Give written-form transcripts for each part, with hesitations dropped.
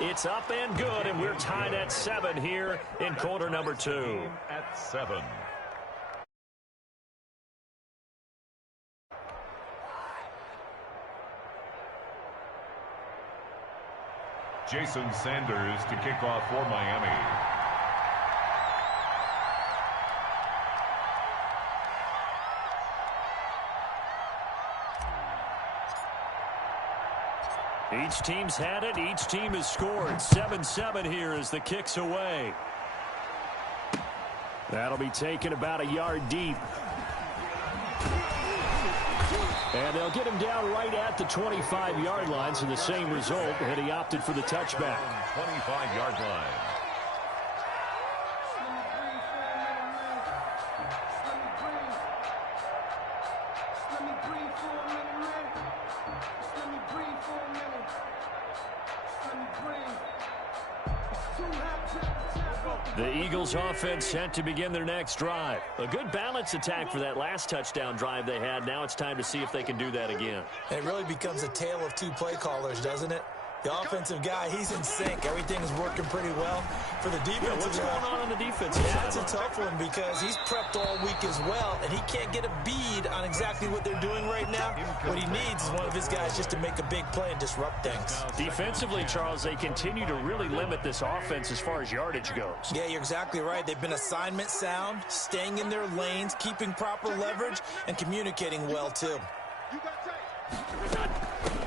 It's up and good, and we're tied at 7 here in quarter number 2. At 7. Jason Sanders to kick off for Miami. Each team's had it. Each team has scored. 7-7 here as the kick's away. That'll be taken about a yard deep. And they'll get him down right at the 25-yard line, so the same result, and he opted for the touchback. 25-yard line. The Eagles offense set to begin their next drive. A good balance attack for that last touchdown drive they had. Now it's time to see if they can do that again. It really becomes a tale of two play callers, doesn't it? The offensive guy, he's in sync. Everything is working pretty well. For the defensive what's guy, going on the defensive side? That's a tough one because he's prepped all week as well, and he can't get a bead on exactly what they're doing right now. What he needs is one of his guys just to make a big play and disrupt things. Defensively, Charles, they continue to really limit this offense as far as yardage goes. Yeah, you're exactly right. They've been assignment sound, staying in their lanes, keeping proper leverage, and communicating well, too.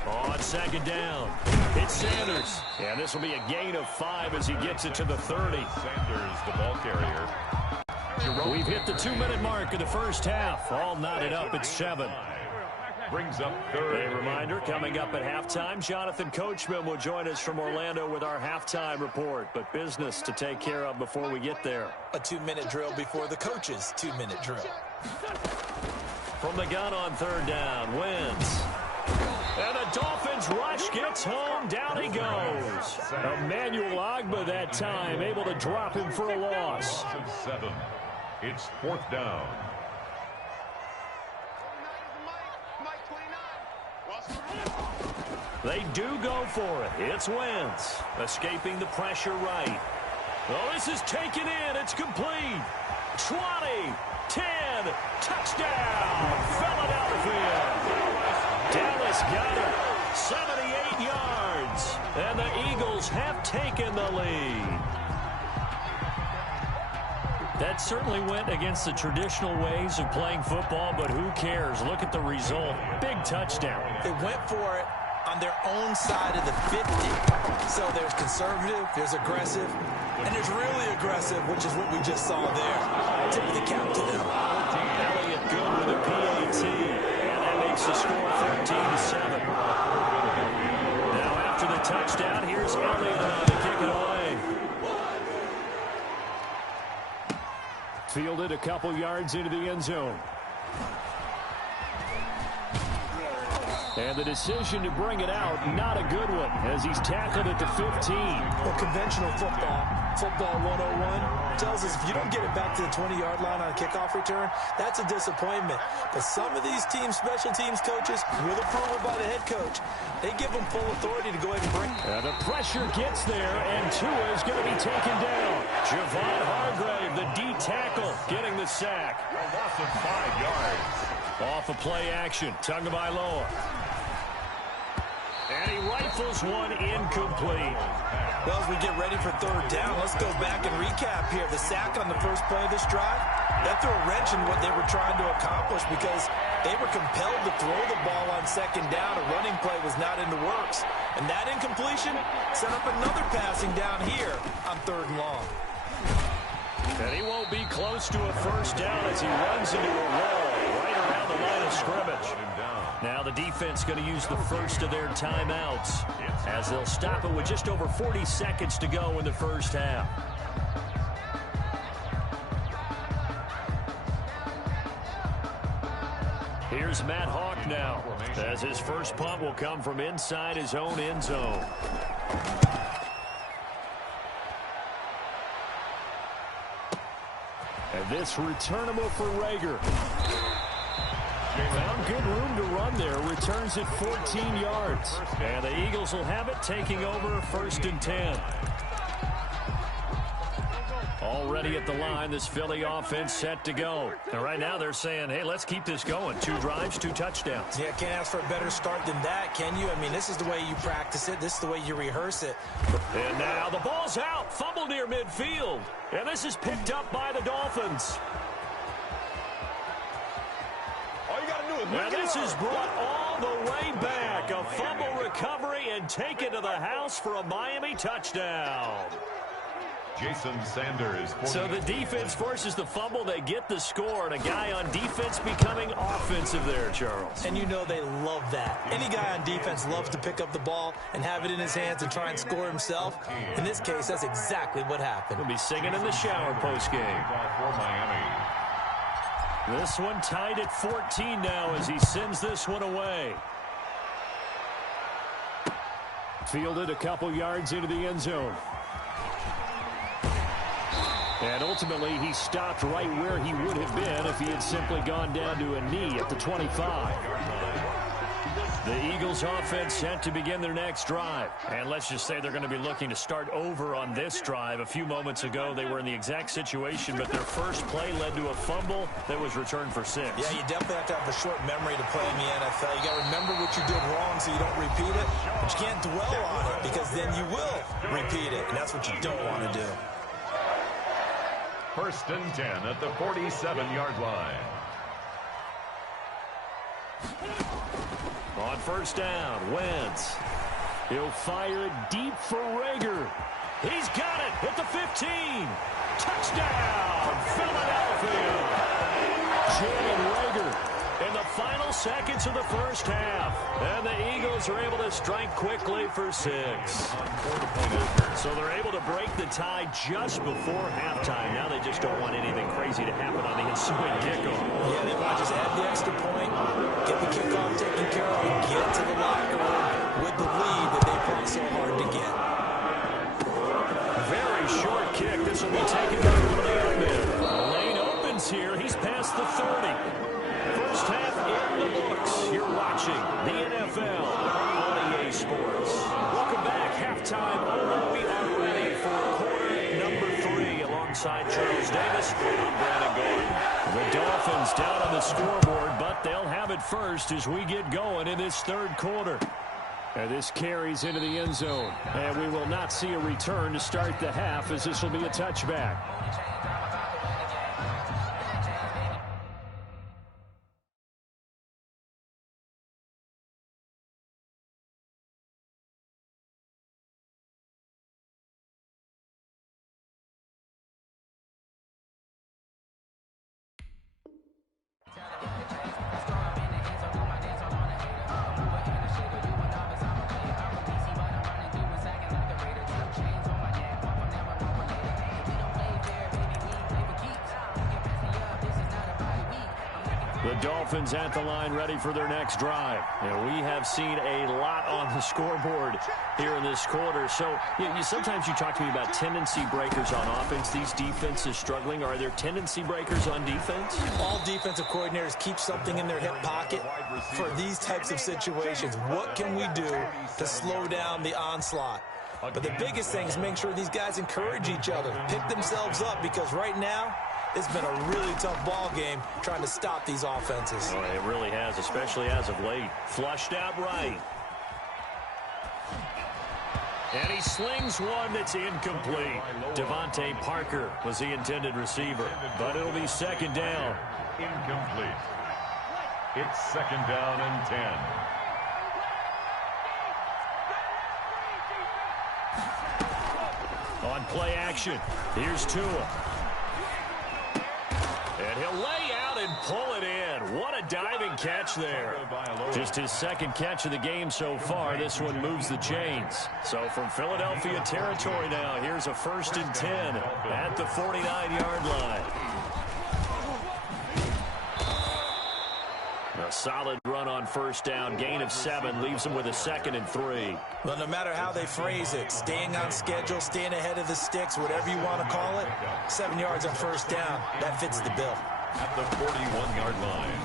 On second down, it's Sanders. And this will be a gain of 5 as he gets it to the 30. Sanders, the ball carrier. We've hit the 2-minute mark of the first half. All knotted up at 7. Brings up third. A reminder, coming up at halftime, Jonathan Coachman will join us from Orlando with our halftime report. But business to take care of before we get there. A 2-minute drill before the coach's 2-minute drill. From the gun on third down, Wentz. And the Dolphins rush gets home. Down he goes. Emmanuel Ogbah that time able to drop him for a loss. 7. It's fourth down. They do go for it. It's Wentz escaping the pressure right. Oh, this is taken in. It's complete. 20, 10, touchdown, Philadelphia. Dallas got it, 78 yards, and the Eagles have taken the lead. That certainly went against the traditional ways of playing football, but who cares? Look at the result. Big touchdown. They went for it on their own side of the 50. So there's conservative, there's aggressive, and there's really aggressive, which is what we just saw there. Tip of the cap to them. Elliott good with a PAT, and that makes the score 13-7. Now after the touchdown, here's Elliott to kick it away. Fielded a couple yards into the end zone. And the decision to bring it out, not a good one, as he's tackled at the 15. Well, conventional football 101, tells us if you don't get it back to the 20-yard line on a kickoff return, that's a disappointment. But some of these teams, special teams coaches, with approval by the head coach, they give them full authority to go ahead and bring it. And the pressure gets there, and Tua is going to be taken down. Javon Hargrave, the D tackle, getting the sack. A loss of 5 yards. Off a play action, Tagovailoa. And he rifles one incomplete. Well, as we get ready for third down, let's go back and recap here. The sack on the first play of this drive, that threw a wrench in what they were trying to accomplish because they were compelled to throw the ball on second down. A running play was not in the works. And that incompletion set up another passing down here on third and long. And he won't be close to a first down as he runs into a wall right around the line of scrimmage. Now the defense going to use the first of their timeouts as they'll stop it with just over 40 seconds to go in the first half. Here's Matt Hawk now as his first punt will come from inside his own end zone. And this returnable for Rager. Found good room to run there. returns it 14 yards. And the Eagles will have it, taking over 1st and 10. Already at the line, this Philly offense set to go. And right now they're saying, hey, let's keep this going. 2 drives, 2 touchdowns. Yeah, can't ask for a better start than that, can you? I mean, this is the way you practice it. This is the way you rehearse it. And now the ball's out. Fumble near midfield. And this is picked up by the Dolphins. All you got to do is and this is brought all the way back. A fumble recovery and taken to the house for a Miami touchdown. Jason Sanders. So the defense forces the fumble. They get the score, and a guy on defense becoming offensive there, Charles. And you know they love that. Any guy on defense loves to pick up the ball and have it in his hands and try and score himself. In this case, that's exactly what happened. He'll be singing in the shower postgame. For Miami. This one tied at 14 now as he sends this one away. Fielded a couple yards into the end zone. And ultimately, he stopped right where he would have been if he had simply gone down to a knee at the 25. The Eagles offense set to begin their next drive. And let's just say they're going to be looking to start over on this drive. A few moments ago, they were in the exact situation, but their first play led to a fumble that was returned for 6. Yeah, you definitely have to have a short memory to play in the NFL. You got to remember what you did wrong so you don't repeat it. But you can't dwell on it because then you will repeat it. And that's what you don't want to do. 1st and 10 at the 47-yard line. On 1st down, Wentz. He'll fire it deep for Rager. He's got it at the 15. Touchdown, Philadelphia. Jalen Rager in the final seconds of the first half. And the Eagles are able to strike quickly for 6. So they're able to break the tie just before halftime. Now they just don't want anything crazy to happen on the ensuing kickoff. Yeah, they want to just add the extra point, get the kickoff taken care of, and get to the locker room with the lead that they fought so hard to get. Very short kick. This will be taken by one of the young men. Lane opens here. He's past the 30. First half in the books. You're watching the NFL on EA Sports. Welcome back. Halftime. We are ready for quarter number 3 alongside Charles Davis. I'm Brandon Gordon. The Dolphins down on the scoreboard, but they'll have it first as we get going in this 3rd quarter. And this carries into the end zone. And we will not see a return to start the half as this will be a touchback. The Dolphins at the line ready for their next drive. And we have seen a lot on the scoreboard here in this quarter. So sometimes you talk to me about tendency breakers on offense. These defenses struggling. Are there tendency breakers on defense? All defensive coordinators keep something in their hip pocket for these types of situations. What can we do to slow down the onslaught? But the biggest thing is make sure these guys encourage each other, pick themselves up, because right now, it's been a really tough ball game trying to stop these offenses. Oh, it really has, especially as of late. Flushed out right. And he slings one that's incomplete. Devontae Parker was the intended receiver, but it'll be 2nd down. Incomplete. It's 2nd down and 10. On play action, here's Tua. And he'll lay out and pull it in. What a diving catch there. Just his 2nd catch of the game so far. This one moves the chains. So from Philadelphia territory now, here's a 1st and 10 at the 49-yard line. A solid run on 1st down. Gain of 7 leaves them with a 2nd and 3. Well, no matter how they phrase it, staying on schedule, staying ahead of the sticks, whatever you want to call it, 7 yards on 1st down, that fits the bill. At the 41-yard line.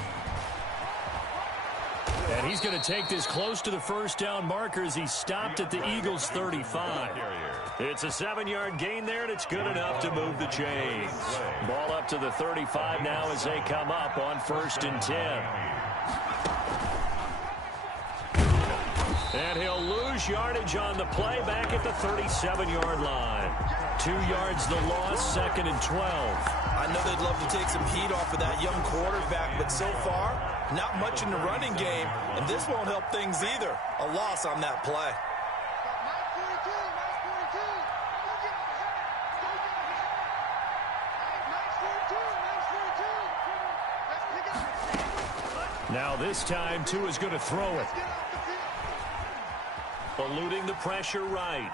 And And he's going to take this close to the first down marker as he stopped at the Eagles' 35. It's a 7-yard gain there, and it's good enough to move the chains. Ball up to the 35 now as they come up on 1st and 10. And he'll lose yardage on the play back at the 37-yard line. 2 yards the loss, 2nd and 12. I know they'd love to take some heat off of that young quarterback, but so far, not much in the running game, and this won't help things either. A loss on that play. Now this time, Tua is going to throw it. Eluding the pressure right.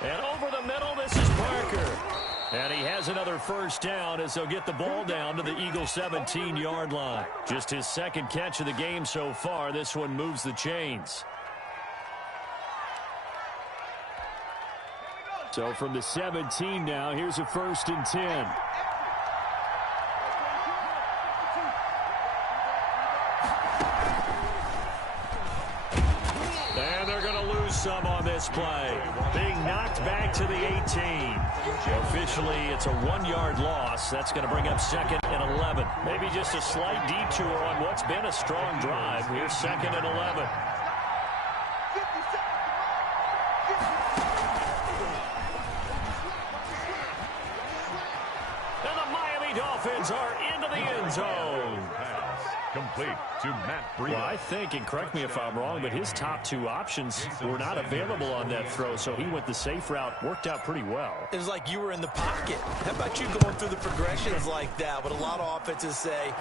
And over the middle, this is Parker. And he has another first down as they'll get the ball down to the Eagles' 17-yard line. Just his 2nd catch of the game so far. This one moves the chains. So from the 17 now, here's a 1st and 10. Some on this play. Being knocked back to the 18. Officially, it's a 1-yard loss. That's going to bring up 2nd and 11. Maybe just a slight detour on what's been a strong drive. Here's 2nd and 11. And the Miami Dolphins are into the end zone. Complete to Matt Breida. Well, I think, and correct me if I'm wrong, but his top 2 options were not available on that throw, so he went the safe route. Worked out pretty well. It was like you were in the pocket. How about you going through the progressions like that? What a lot of offenses say,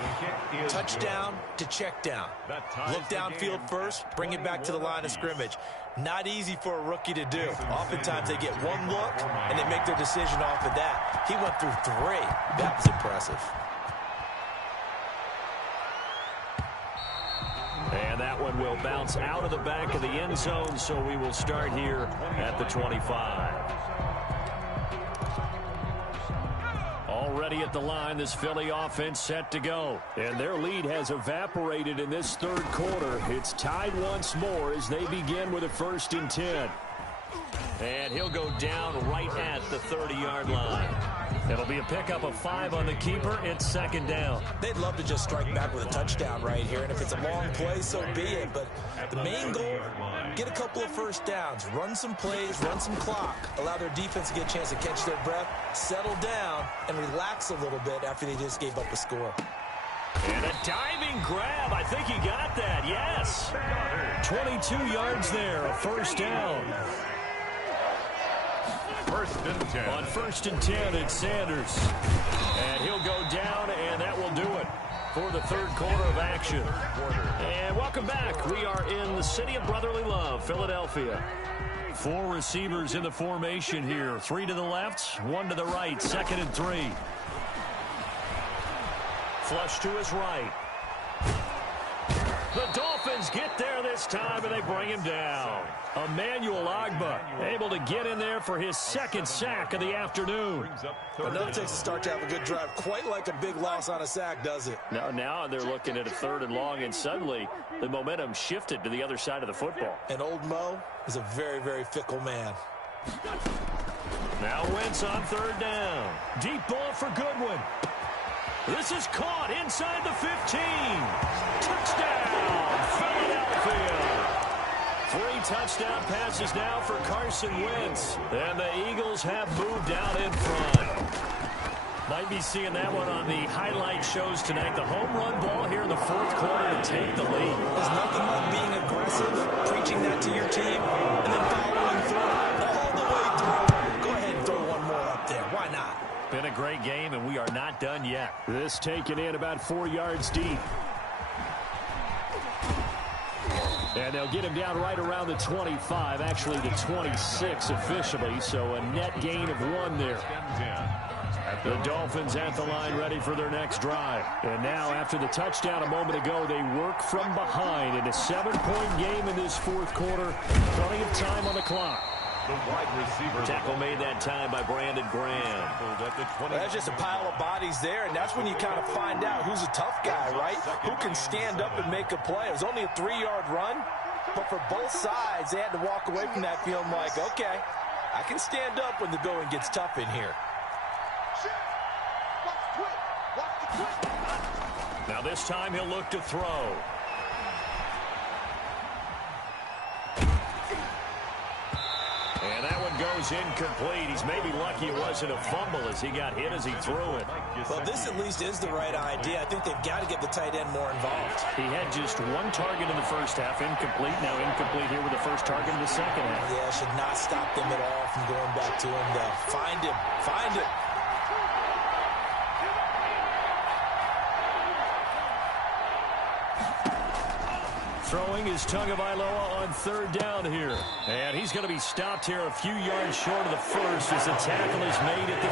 touchdown to check down. Look downfield first, bring it back to the line of scrimmage. Not easy for a rookie to do. Oftentimes they get one look, and they make their decision off of that. He went through 3. That was impressive. And that one will bounce out of the back of the end zone, so we will start here at the 25. Already at the line, this Philly offense set to go. And their lead has evaporated in this 3rd quarter. It's tied once more as they begin with a 1st and 10. And he'll go down right at the 30-yard line. It'll be a pickup of 5 on the keeper. It's 2nd down. They'd love to just strike back with a touchdown right here, and if it's a long play, so be it. But the main goal, get a couple of first downs, run some plays, run some clock, allow their defense to get a chance to catch their breath, settle down, and relax a little bit after they just gave up a score. And a diving grab. I think he got that. Yes. 22 yards there, a 1st down. 1st and 10. On 1st and 10, it's Sanders. And he'll go down, and that will do it for the 3rd quarter of action. And welcome back. We are in the city of brotherly love, Philadelphia. 4 receivers in the formation here. 3 to the left, 1 to the right. 2nd and 3. Flush to his right. The Dolphins get there this time, and they bring him down. Emmanuel Ogbah able to get in there for his 2nd sack of the afternoon. I know it takes a start to have a good drive. Quite like a big loss on a sack, does it? Now they're looking at a 3rd and long, and suddenly the momentum shifted to the other side of the football. And old Mo is a very, very fickle man. Now Wentz on 3rd down. Deep ball for Goodwin. This is caught inside the 15. Touchdown, Philadelphia. 3 touchdown passes now for Carson Wentz. And the Eagles have moved out in front. Might be seeing that one on the highlight shows tonight. The home run ball here in the 4th quarter to take the lead. There's nothing like being aggressive, preaching that to your team, and then following through all the way through. Go ahead and throw one more up there. Why not? Been a great game, and we are not done yet. This taken in about 4 yards deep. And they'll get him down right around the 25, actually the 26 officially, so a net gain of 1 there. The Dolphins at the line ready for their next drive. And now after the touchdown a moment ago, they work from behind in a 7-point game in this 4th quarter. Plenty of time on the clock. The wide receiver. Tackle made that time by Brandon Graham. That's just a pile of bodies there, and that's when you kind of find out who's a tough guy, right? Who can stand up and make a play. It was only a 3-yard run, but for both sides, they had to walk away from that feeling like, okay, I can stand up when the going gets tough in here. Now this time he'll look to throw. And that one goes incomplete. He's maybe lucky it wasn't a fumble as he got hit as he threw it. Well, this at least is the right idea. I think they've got to get the tight end more involved. He had just one target in the first half, incomplete. Now incomplete here with the first target in the second half. Yeah, should not stop them at all from going back to him. Find him. Find him. Throwing is Tagovailoa on third down here. And he's going to be stopped here a few yards short of the first as the tackle is made at the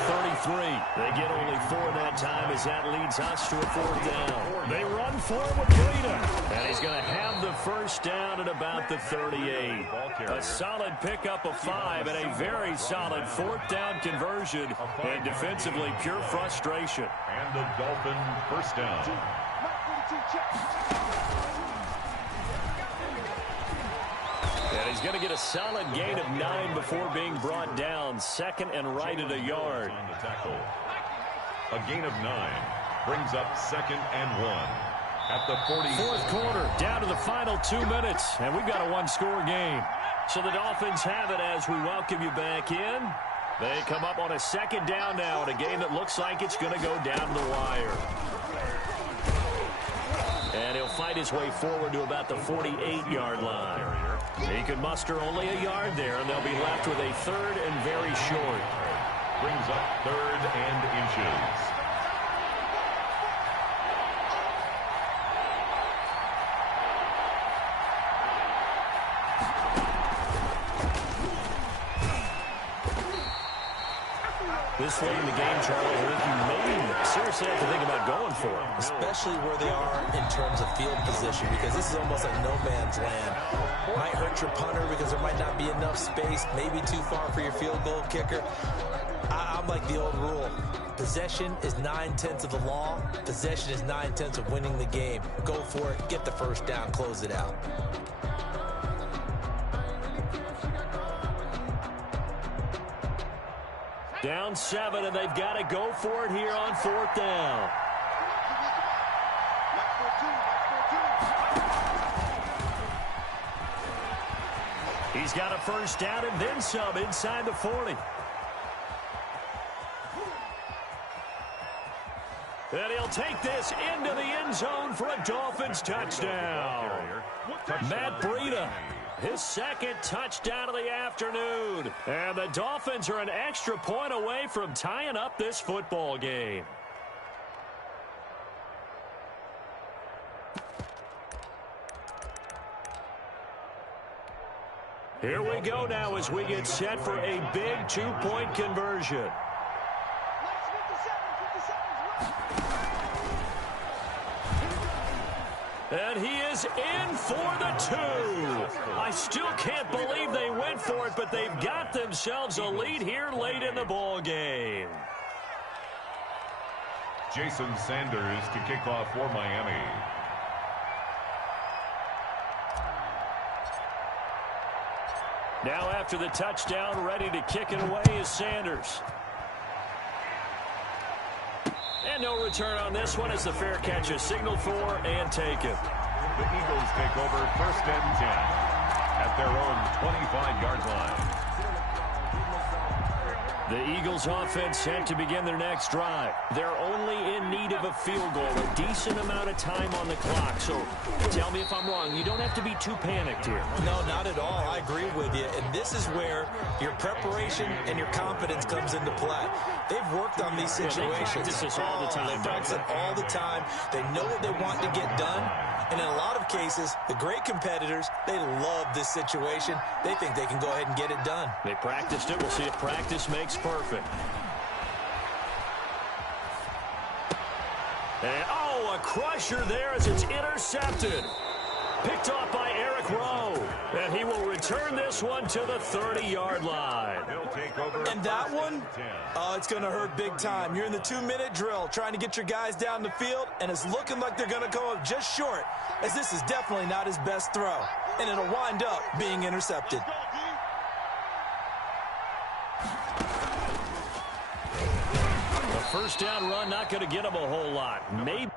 33. They get only 4 that time as that leads us to a 4th down. They run for it with Breida. And he's going to have the first down at about the 38. A solid pickup of 5 and a very solid 4th down conversion. And defensively, pure frustration. And the Dolphin first down. And he's going to get a solid gain of 9 before being brought down. 2nd and right at a yard. On the tackle. A gain of 9 brings up 2nd and 1 at the 40. 4th quarter, down to the final 2 minutes, and we've got a 1-score game. So the Dolphins have it as we welcome you back in. They come up on a 2nd down now in a game that looks like it's going to go down the wire. And he'll fight his way forward to about the 48-yard line. He could muster only a yard there, and they'll be left with a 3rd and very short. Brings up 3rd and inches. This late in the game, Charlie, I think you may seriously have to think about going for it. Especially where they are in terms of field position, because this is almost like no man's land. Might hurt your punter because there might not be enough space, maybe too far for your field goal kicker. I'm like the old rule. Possession is 9/10 of the law. Possession is 9/10 of winning the game. Go for it, get the first down, close it out. Down 7, and they've got to go for it here on 4th down. He's got a first down and then some inside the 40. And he'll take this into the end zone for a Dolphins touchdown. Matt Breida, his 2nd touchdown of the afternoon. And the Dolphins are an extra point away from tying up this football game. Here we go now as we get set for a big 2-point conversion. And he is in for the 2. I still can't believe they went for it, but they've got themselves a lead here late in the ball game. Jason Sanders to kick off for Miami. Now after the touchdown, ready to kick it away is Sanders. And no return on this one as the fair catch is signaled for and taken. The Eagles take over 1st and 10 at their own 25-yard line. The Eagles offense set to begin their next drive. They're only in need of a field goal, a decent amount of time on the clock. So tell me if I'm wrong. You don't have to be too panicked here. No, not at all. I agree with you. And this is where your preparation and your confidence comes into play. They've worked on these situations. They practice this all the time. They practice it all the time. They know what they want to get done. And in a lot of cases, the great competitors, they love this situation. They think they can go ahead and get it done. They practiced it. We'll see if practice makes perfect. And, oh, a crusher there as it's intercepted. Picked off by Eric Rowe. And he will return this one to the 30-yard line. He'll take over. And that one, it's going to hurt big time. You're in the 2-minute drill trying to get your guys down the field, and it's looking like they're going to go up just short, as this is definitely not his best throw. And it'll wind up being intercepted. The first down run not going to get him a whole lot. Maybe.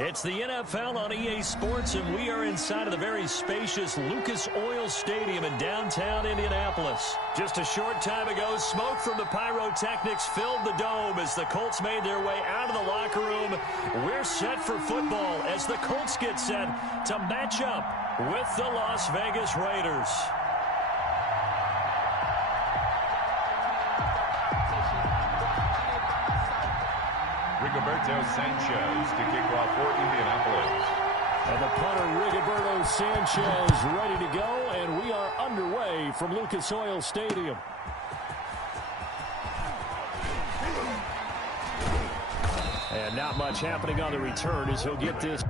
It's the NFL on EA Sports, and we are inside of the very spacious Lucas Oil Stadium in downtown Indianapolis. Just a short time ago, smoke from the pyrotechnics filled the dome as the Colts made their way out of the locker room. We're set for football as the Colts get set to match up with the Las Vegas Raiders. Rigoberto Sanchez to kick off for Indianapolis. And the punter, Rigoberto Sanchez, ready to go, and we are underway from Lucas Oil Stadium. And not much happening on the return as he'll get this.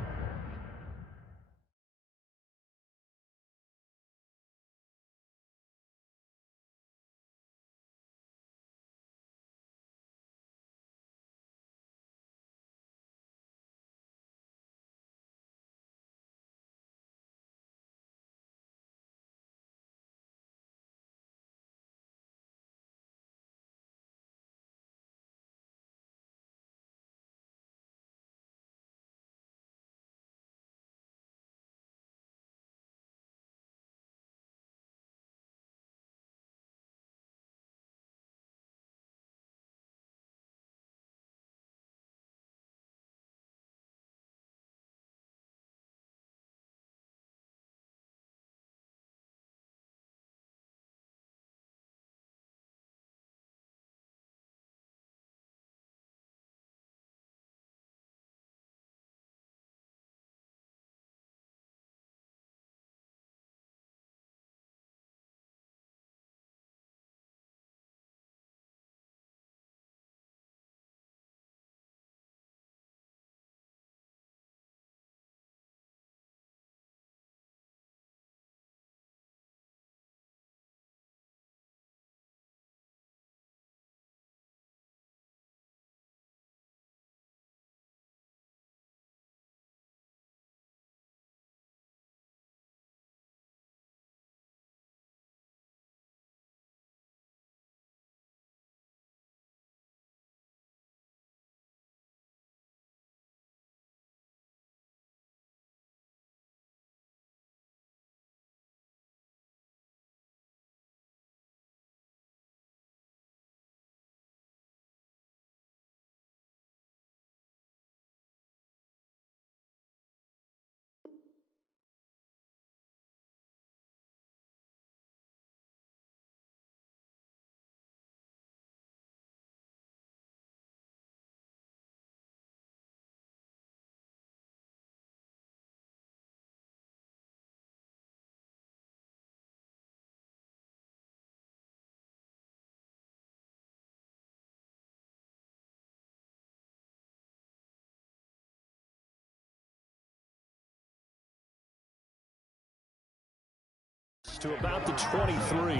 To about the 23.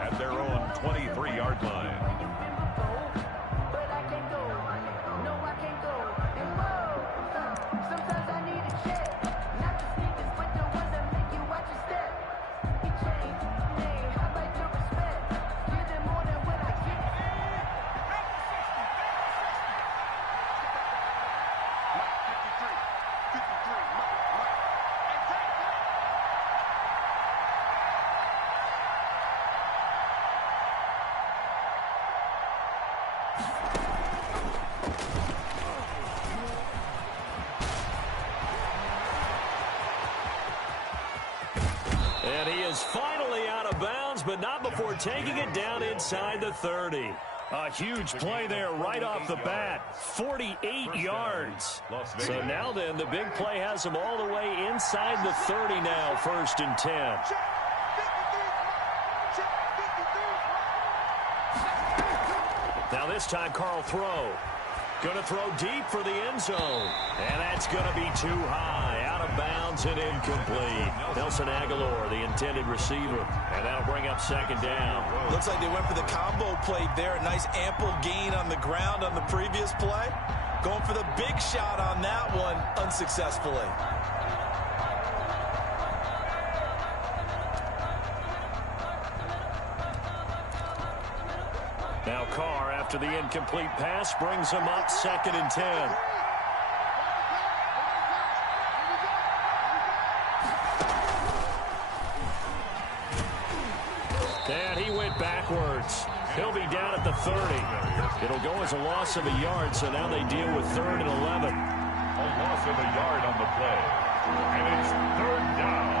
At their own 23-yard line. And he is finally out of bounds, but not before taking it down inside the 30. A huge play there right off the bat. 48 yards. So now then, the big play has him all the way inside the 30 now, 1st and 10. Now this time, Carl throw. Going to throw deep for the end zone. And that's going to be too high. Out of bounds and incomplete. Nelson Aguilar, the intended receiver. And that'll bring up 2nd down. Looks like they went for the combo play there. A nice ample gain on the ground on the previous play. Going for the big shot on that one unsuccessfully. Now Carr, after the incomplete pass, brings him up 2nd and 10. yards. He'll be down at the 30. It'll go as a loss of a yard, so now they deal with 3rd and 11. A loss of a yard on the play. And it's 3rd down.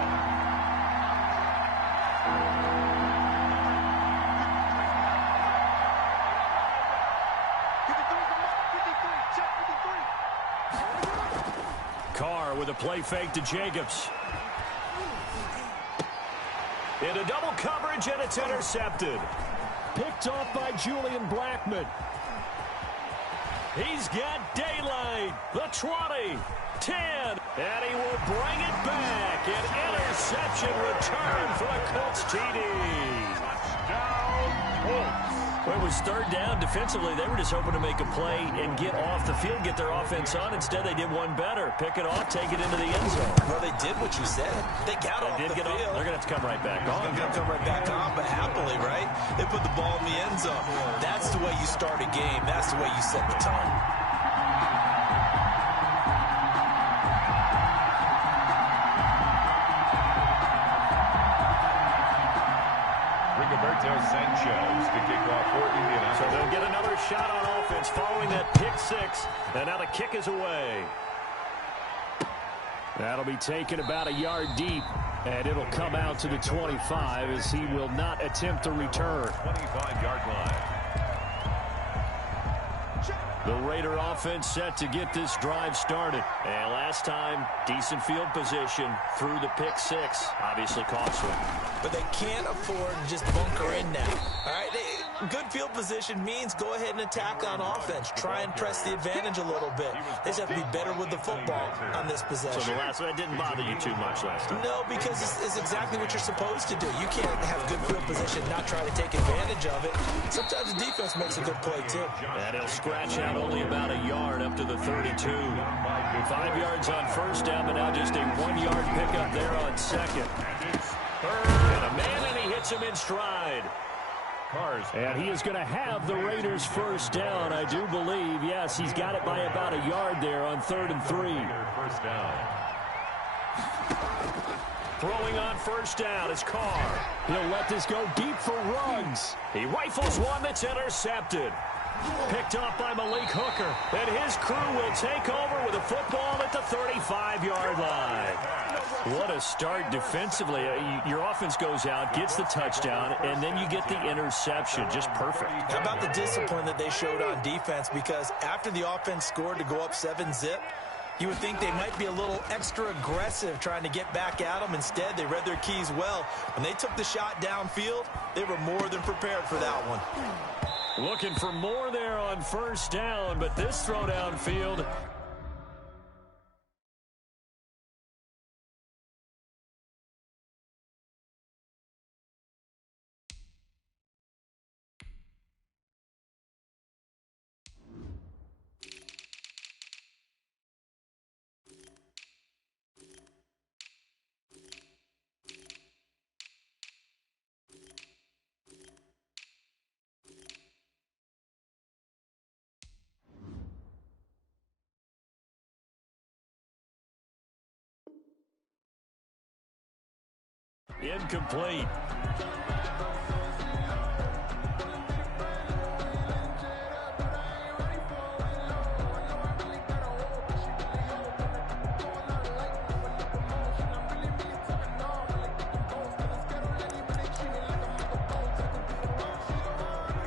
Carr with a play fake to Jacobs. Into double coverage, and it's intercepted. Picked off by Julian Blackmon. He's got daylight. The 20, 10, and he will bring it back. An interception return for the Colts TD. Touchdown, Colts. When it was 3rd down defensively, they were just hoping to make a play and get off the field, get their offense on. Instead, they did one better. Pick it off, take it into the end zone. Well, they did what you said. They got off the field. They're going to have to come right back on. They're going to come right back on, but happily, right? They put the ball in the end zone. That's the way you start a game. That's the way you set the tone. Sanchez to kick off for Indianapolis. So they'll get another shot on offense following that pick 6. And now the kick is away. That'll be taken about a yard deep. And it'll come out to the 25 as he will not attempt to return. 25-yard line. The Raider offense set to get this drive started. And last time, decent field position through the pick 6. Obviously costly. But they can't afford to just bunker in now. All right, good field position means go ahead and attack on offense. Try and press the advantage a little bit. They just have to be better with the football on this possession. So the last one didn't bother you too much last time? No, because it's exactly what you're supposed to do. You can't have good field position, not try to take advantage of it. Sometimes the defense makes a good play, too. And he'll scratch out only about a yard up to the 32. 5 yards on 1st down, but now just a 1-yard pickup there on 2nd. And a man, and he hits him in stride. And he is going to have the Raiders 1st down, I do believe. Yes, he's got it by about a yard there on 3rd and 3. 1st down. Throwing on 1st down is Carr. He'll let this go deep for Ruggs. He rifles one that's intercepted. Picked off by Malik Hooker. And his crew will take over with a football at the 35-yard line. What a start defensively. Your offense goes out, gets the touchdown, and then you get the interception. Just perfect. How about the discipline that they showed on defense? Because after the offense scored to go up 7-zip, you would think they might be a little extra aggressive trying to get back at them. Instead, they read their keys well. When they took the shot downfield, they were more than prepared for that one. Looking for more there on 1st down, but this throw downfield. Incomplete.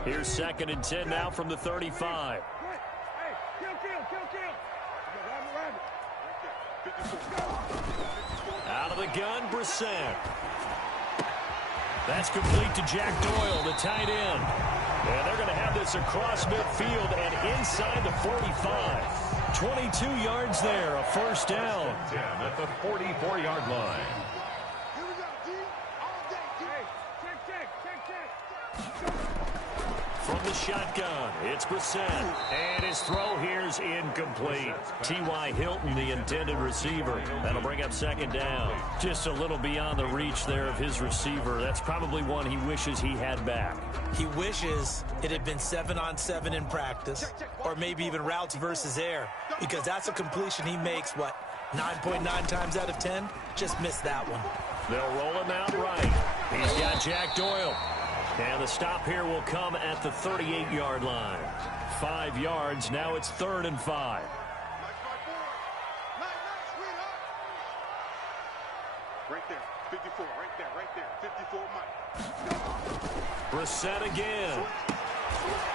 Here's 2nd and 10 now from the 35. Out of the gun, Brissett. That's complete to Jack Doyle, the tight end. And they're going to have this across midfield and inside the 45. 22 yards there, a 1st down. 10 at the 44-yard line. From the shotgun, it's Brissett. And his throw here's incomplete. T.Y. Hilton, the intended receiver. That'll bring up 2nd down. Just a little beyond the reach there of his receiver. That's probably one he wishes he had back. He wishes it had been 7-on-7 in practice, or maybe even routes versus air, because that's a completion he makes, 9.9 times out of 10? Just missed that one. They'll roll him out right. He's got Jack Doyle. And the stop here will come at the 38-yard line. 5 yards. Now it's 3rd and 5. Right there. 54. Right there. 54, Mike. Brissett again.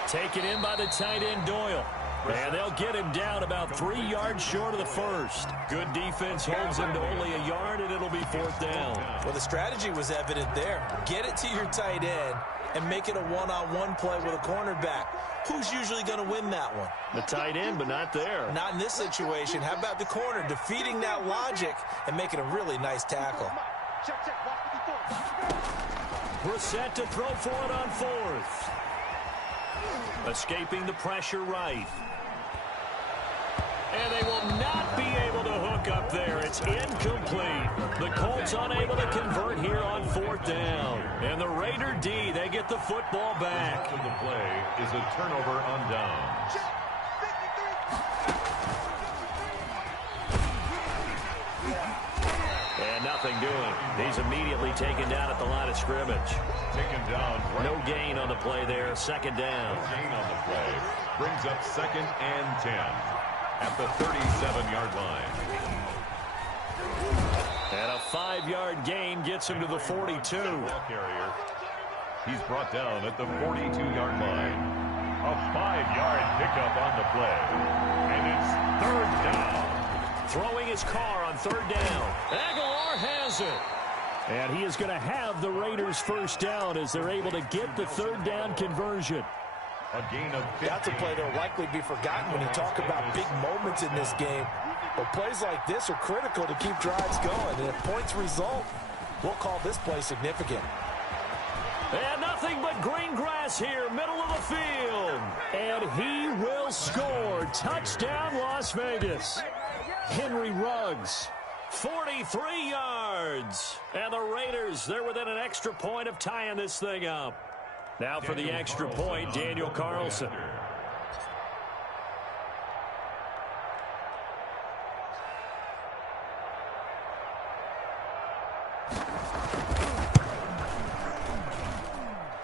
Taken in by the tight end, Doyle. And they'll get him down about 3 yards short of the first. Good defense holds him to only a yard, and it'll be 4th down. Well, the strategy was evident there. Get it to your tight end and make it a one-on-one play with a cornerback. Who's usually going to win that one? The tight end, but not there. Not in this situation. How about the corner defeating that logic and making a really nice tackle? Brissett to throw for it on 4th. Escaping the pressure right. And they will not be able to hook up there. It's incomplete. The Colts unable to convert here on 4th down. And the Raider D, they get the football back. The play is a turnover on downs. And nothing doing. He's immediately taken down at the line of scrimmage. Taken down. No gain on the play there. 2nd down. No gain on the play. Brings up 2nd and 10 at the 37-yard line. And a 5-yard gain gets him to the 42. Carrier. He's brought down at the 42-yard line. A 5-yard pickup on the play. And it's 3rd down. Throwing his car on 3rd down. Aguilar has it. And he is going to have the Raiders' 1st down as they're able to get the 3rd down conversion. A gain of 15. That's a play that will likely be forgotten when you talk about big moments in this game. But plays like this are critical to keep drives going. And if points result, we'll call this play significant. And nothing but green grass here, middle of the field. And he will score. Touchdown, Las Vegas. Henry Ruggs, 43 yards. And the Raiders, they're within an extra point of tying this thing up. Now for the extra point, Daniel Carlson.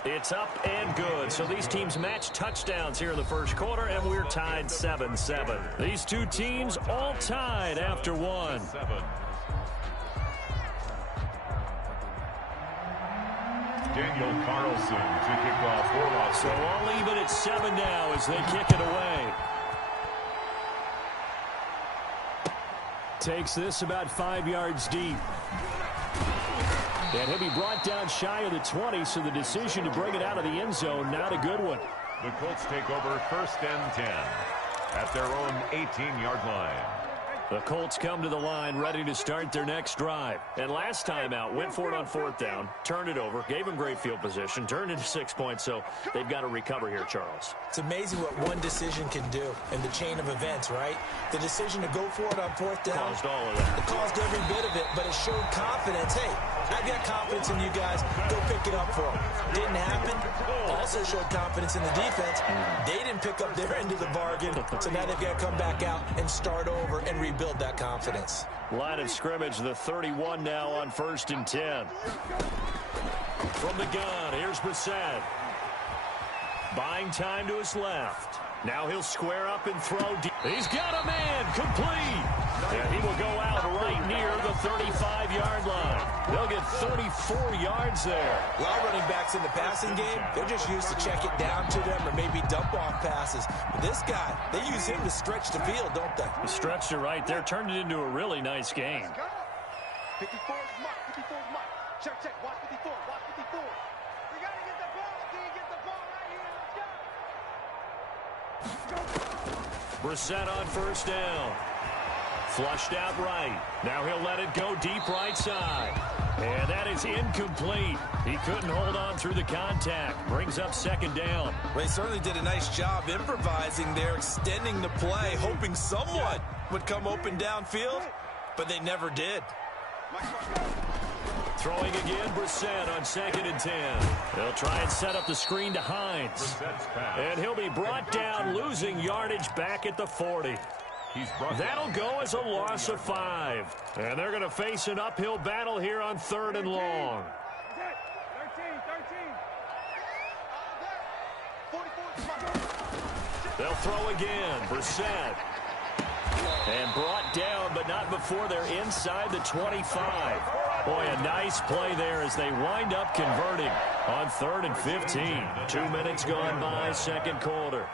It's up and good. So these teams match touchdowns here in the first quarter, and we're tied 7-7. These two teams all tied after one. Daniel Carlson to kick off for Los So all even at 7 now as they kick it away. Takes this about 5 yards deep. And he'll be brought down shy of the 20, so the decision to bring it out of the end zone, not a good one. The Colts take over 1st and 10 at their own 18-yard line. The Colts come to the line ready to start their next drive. And last time out, went for it on 4th down, turned it over, gave them great field position, turned into 6 points, so they've got to recover here, Charles. It's amazing what one decision can do in the chain of events, right? The decision to go for it on 4th down. Caused all of that. It caused every bit of it, but it showed confidence. Hey, I've got confidence in you guys. Go pick it up for them. Didn't happen. Also showed confidence in the defense. They didn't pick up their end of the bargain, so now they've got to come back out and start over and rebuild that confidence. Line of scrimmage, the 31 now on 1st and 10. From the gun, here's Brissett. Buying time to his left. Now he'll square up and throw deep. He's got a man, complete. And he will go out right near the 35-yard line. They'll get 34 yards there. A lot of running backs in the passing game, they're just used to check it down to them or maybe dump off passes. But this guy, they use him to stretch the field, don't they? He stretched it right there, turned it into a really nice game. 54 is Mike. 54 is Mike. Check. Watch 54. Watch 54. We got to get the ball. Get the ball right here. Let's go. Brissett on 1st down. Flushed out right. Now he'll let it go deep right side. And that is incomplete. He couldn't hold on through the contact. Brings up 2nd down. Well, they certainly did a nice job improvising there, extending the play, hoping someone would come open downfield, but they never did. Throwing again, Brissett on 2nd and 10. They'll try and set up the screen to Hines. And he'll be brought down, losing yardage back at the 40. That'll go as a loss of 5. And they're going to face an uphill battle here on 3rd and long. They'll throw again. Brissett. And brought down, but not before they're inside the 25. Boy, a nice play there as they wind up converting on 3rd and 15. 2 minutes gone by, second quarter.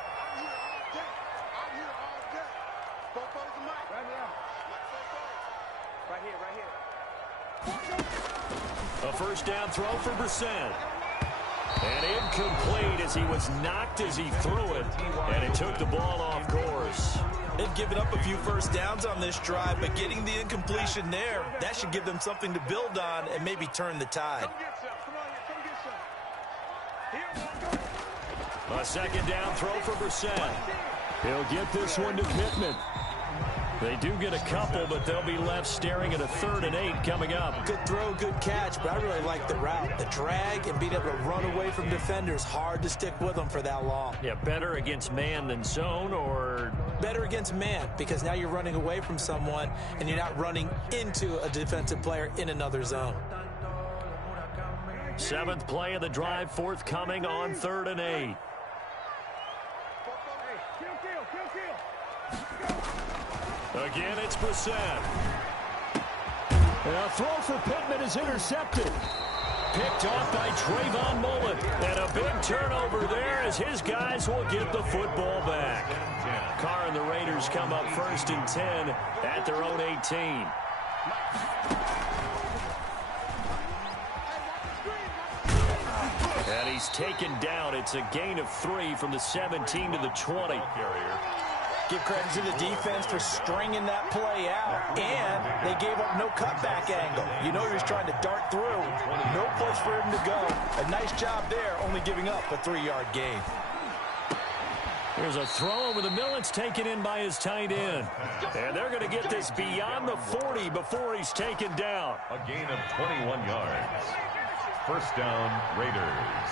A first down throw for Brissett. And incomplete as he was knocked as he threw it. And it took the ball off course. They've given up a few first downs on this drive, but getting the incompletion there, that should give them something to build on and maybe turn the tide. A second down throw for Brissett. He'll get this one to Pittman. They do get a couple, but they'll be left staring at a 3rd and 8 coming up. Good throw, good catch, but I really like the route. The drag and being able to run away from defenders, hard to stick with them for that long. Yeah, better against man than zone, or? Better against man, because now you're running away from someone and you're not running into a defensive player in another zone. 7th play of the drive, forthcoming on 3rd and 8. Again, it's Brissett. A throw for Pittman is intercepted. Picked off by Trayvon Mullen. And a big turnover there as his guys will get the football back. Carr and the Raiders come up 1st and 10 at their own 18. And he's taken down. It's a gain of 3 from the 17 to the 20. Give credit to the defense for stringing that play out. And they gave up no cutback angle. You know he was trying to dart through. No place for him to go. A nice job there, only giving up a 3-yard gain. Here's a throw over the middle. It's taken in by his tight end. And they're going to get this beyond the 40 before he's taken down. A gain of 21 yards. First down, Raiders.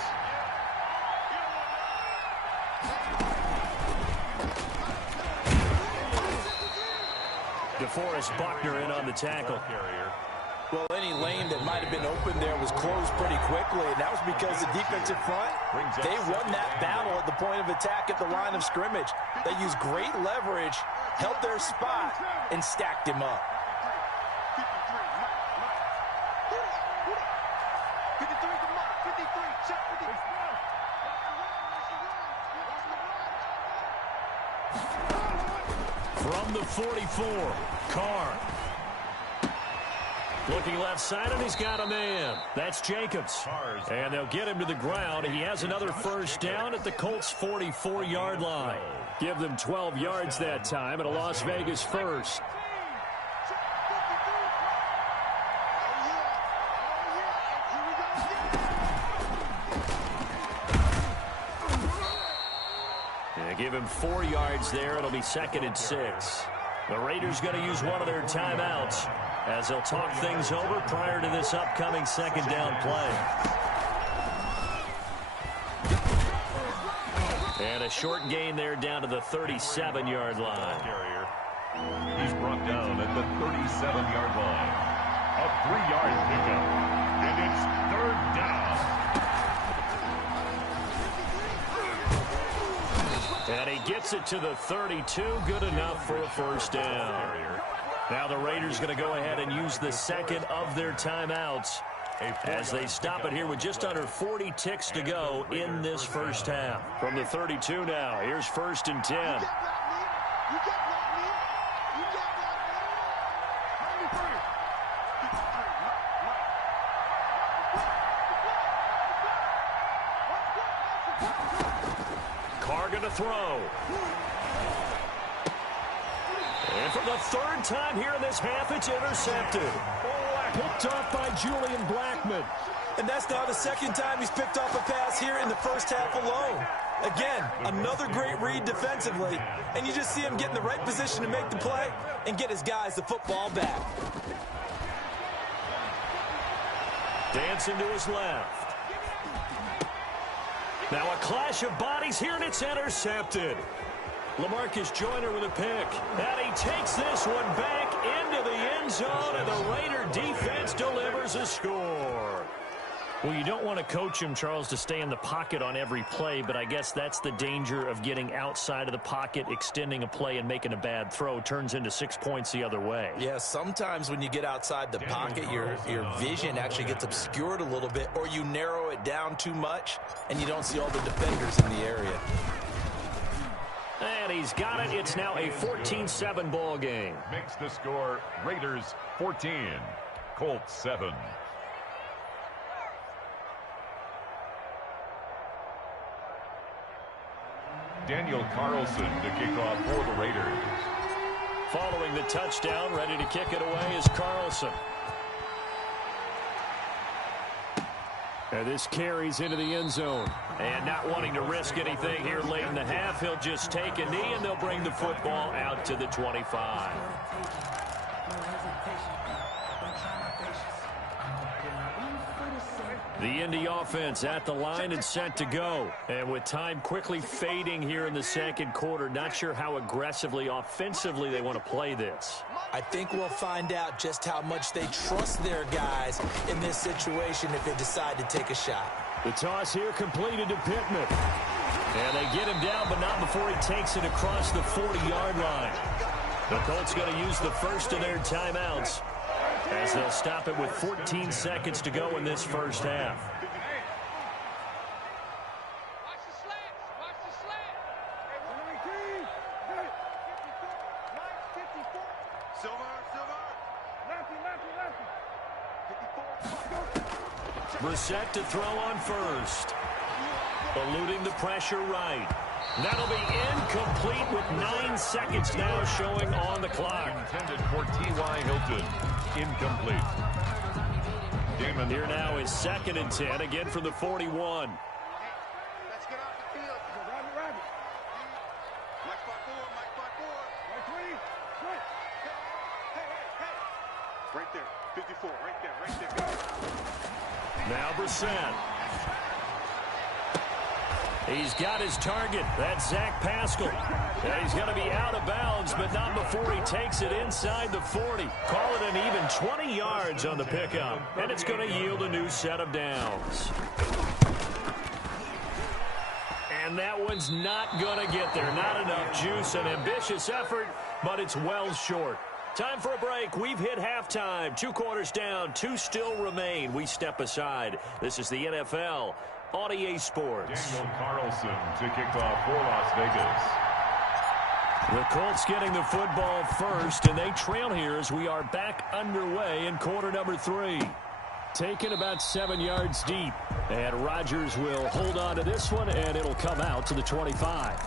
DeForest Buckner in on the tackle. Well, any lane that might have been open there was closed pretty quickly, and that was because the defensive front, they won that battle at the point of attack at the line of scrimmage. They used great leverage, held their spot, and stacked him up. From the 44, Carr. Looking left side, and he's got a man. That's Jacobs. And they'll get him to the ground. He has another first down at the Colts' 44-yard line. Give them 12 yards that time at a Las Vegas first. Give him 4 yards there. It'll be 2nd and 6. The Raiders going to use one of their timeouts as they'll talk things over prior to this upcoming second down play. And a short gain there down to the 37-yard line. He's brought down at the 37-yard line. A 3-yard pickup. And it's 3rd down. And he gets it to the 32. Good enough for a first down. Now the Raiders going to go ahead and use the second of their timeouts as they stop it here with just under 40 ticks to go in this first half. From the 32 now, here's 1st and 10. Carr going to throw. And for the 3rd time here in this half, it's intercepted. Picked off by Julian Blackmon. And that's now the 2nd time he's picked off a pass here in the first half alone. Again, another great read defensively. And you just see him get in the right position to make the play and get his guys the football back. Dancing to his left. Now a clash of bodies here, and it's intercepted. LaMarcus Joyner with a pick. And he takes this one back into the end zone, and the Raider defense delivers a score. Well, you don't want to coach him, Charles, to stay in the pocket on every play, but I guess that's the danger of getting outside of the pocket, extending a play, and making a bad throw. Turns into 6 points the other way. Yeah, sometimes when you get outside the pocket, your vision actually gets obscured a little bit, or you narrow it down too much, and you don't see all the defenders in the area. And he's got it. It's now a 14-7 ball game. Makes the score Raiders 14, Colts 7. Daniel Carlson to kick off for the Raiders. Following the touchdown, ready to kick it away is Carlson. And this carries into the end zone. And not wanting to risk anything here late in the half, he'll just take a knee and they'll bring the football out to the 25. The Indy offense at the line and set to go. And with time quickly fading here in the second quarter, not sure how aggressively, offensively they want to play this. I think we'll find out just how much they trust their guys in this situation if they decide to take a shot. The toss here completed to Pittman. And they get him down, but not before he takes it across the 40-yard line. The Colts going to use the first of their timeouts, as they'll stop it with 14 seconds to go in this first half. Watch the slants. Watch the slant. Silver. Brissett to throw on first. Eluding the pressure right. That'll be incomplete with 9 seconds now showing on the clock. Intended for T.Y. Hilton. Incomplete. Damon. Here now is 2nd and 10, again from the 41. Let's get off the field. Rabbit. Mike 4. Hey. Right there. 54. Right there. Now Brissett. He's got his target. That's Zach Pascal. And he's going to be out of bounds, but not before he takes it inside the 40. Call it an even 20 yards on the pickup. And it's going to yield a new set of downs. And that one's not going to get there. Not enough juice. An ambitious effort, but it's well short. Time for a break. We've hit halftime. 2 quarters down. 2 still remain. We step aside. This is the NFL on EA Sports. Daniel Carlson to kick off for Las Vegas. The Colts getting the football first, and they trail here as we are back underway in quarter number 3. Taken about 7 yards deep, and Rodgers will hold on to this one, and it'll come out to the 25.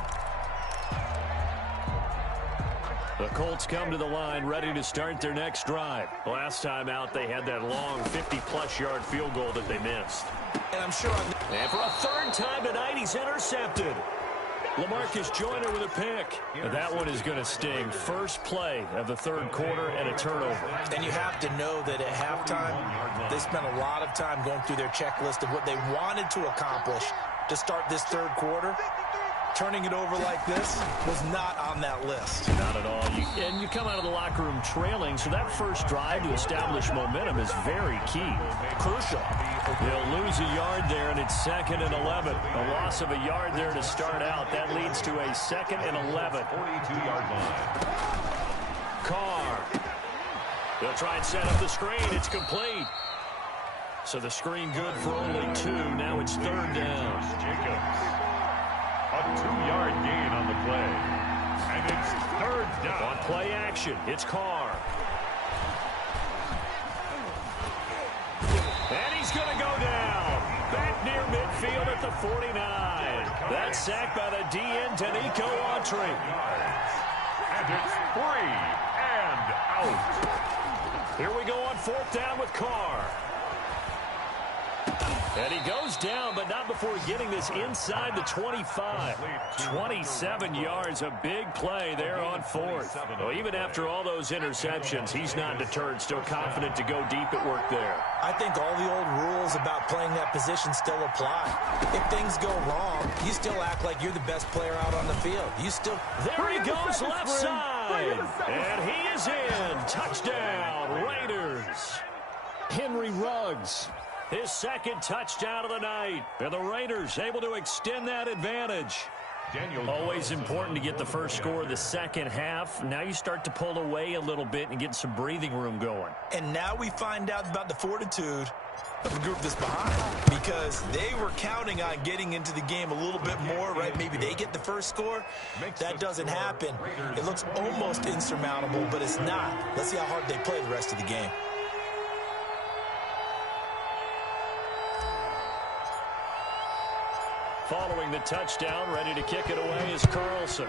The Colts come to the line ready to start their next drive. Last time out, they had that long 50-plus yard field goal that they missed. And I'm sure And for a 3rd time tonight, he's intercepted. LaMarcus Joyner with a pick. And that one is going to sting. First play of the 3rd quarter and a turnover. And you have to know that at halftime, they spent a lot of time going through their checklist of what they wanted to accomplish to start this 3rd quarter. Turning it over like this was not on that list. Not at all. And you come out of the locker room trailing, so that first drive to establish momentum is very key. Crucial. They'll lose a yard there, and it's 2nd and 11. A loss of a yard there to start out. That leads to a 2nd and 11. 42-yard line. Carr. They'll try and set up the screen. It's complete. So the screen good for only 2. Now it's 3rd down. Jacobs. A 2-yard gain on the play. And it's 3rd down. On play action, it's Carr. And he's going to go down. Back near midfield at the 49. That's sacked by the DN, Danico Autry. And it's 3 and out. Here we go on 4th down with Carr. And he goes down, but not before getting this inside the 25. 27 yards, a big play there on 4th. Well, even after all those interceptions, he's not deterred, still confident to go deep at work there. I think all the old rules about playing that position still apply. If things go wrong, you still act like you're the best player out on the field. There he goes, left side. And he is in. Touchdown, Raiders. Henry Ruggs His second touchdown of the night. And the Raiders able to extend that advantage. Always important to get the first score of the second half. Now you start to pull away a little bit and get some breathing room going. And now we find out about the fortitude of the group that's behind, because they were counting on getting into the game a little bit more, right? Maybe they get the first score. That doesn't happen. It looks almost insurmountable, but it's not. Let's see how hard they play the rest of the game. Following the touchdown, ready to kick it away is Carlson.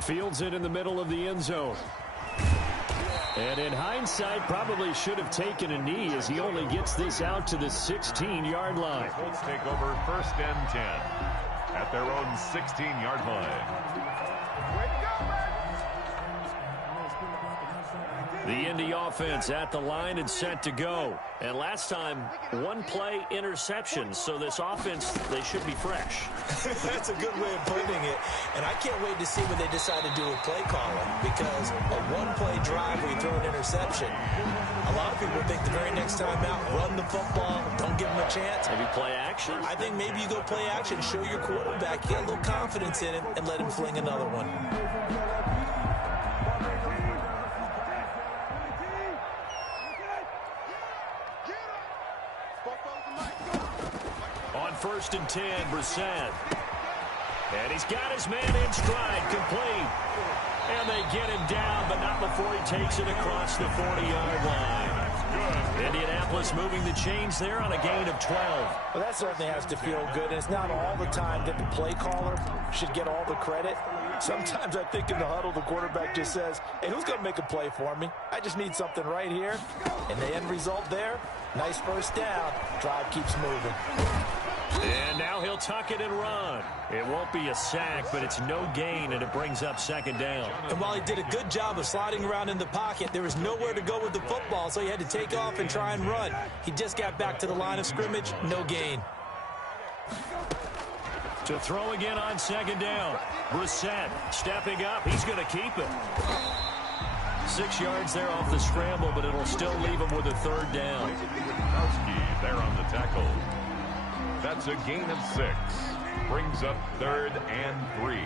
Fields it in the middle of the end zone. And in hindsight, probably should have taken a knee as he only gets this out to the 16-yard line. Colts take over 1st and 10 at their own 16-yard line. The Indy offense at the line and set to go. And last time, one-play interception. So this offense, they should be fresh. That's a good way of putting it. And I can't wait to see what they decide to do with play calling, because a one-play drive where you throw an interception, a lot of people think the very next time out, run the football, don't give them a chance. Maybe play action? I think maybe you go play action, show your quarterback, get a little confidence in him, and let him fling another one. On 1st and 10, Brissett. And he's got his man in stride, complete. And they get him down, but not before he takes it across the 40-yard line. Indianapolis moving the chains there on a gain of 12. Well, that certainly has to feel good. And it's not all the time that the play caller should get all the credit. Sometimes I think in the huddle, the quarterback just says, hey, who's going to make a play for me? I just need something right here. And the end result there, nice first down. Drive keeps moving. And now he'll tuck it and run. It won't be a sack, but it's no gain, and it brings up 2nd down. And while he did a good job of sliding around in the pocket, there was nowhere to go with the football, so he had to take off and try and run. He just got back to the line of scrimmage, no gain. To throw again on 2nd down. Brissett stepping up. He's going to keep it. 6 yards there off the scramble, but it'll still leave him with a 3rd down. There on the tackle. That's a gain of 6. Brings up 3rd and 3.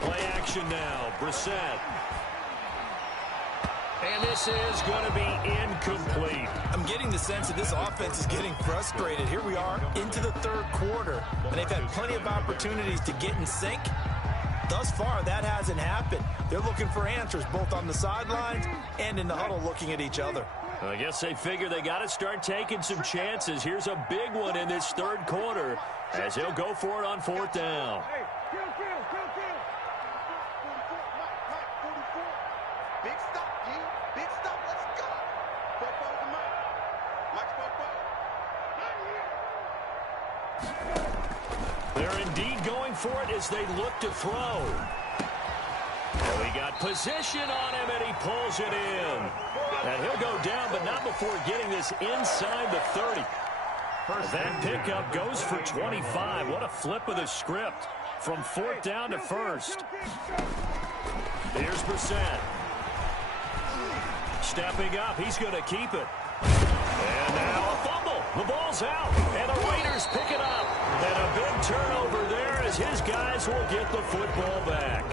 Play action now. Brissett. And this is going to be incomplete. I'm getting the sense that this offense is getting frustrated. Here we are into the 3rd quarter, and they've had plenty of opportunities to get in sync. Thus far, that hasn't happened. They're looking for answers both on the sidelines and in the huddle looking at each other. I guess they figure they got to start taking some chances. Here's a big one in this 3rd quarter as he'll go for it on 4th down. Big stop, G. Big stop. Let's go. They're indeed going for it as they look to throw. And we got position on him, and he pulls it in. And he'll go down, but not before getting this inside the 30. That pickup goes for 25. What a flip of the script from 4th down to 1st. Here's Brissett. Stepping up, he's going to keep it. And now a fumble. The ball's out, and the Raiders pick it up. And a big turnover there as his guys will get the football back.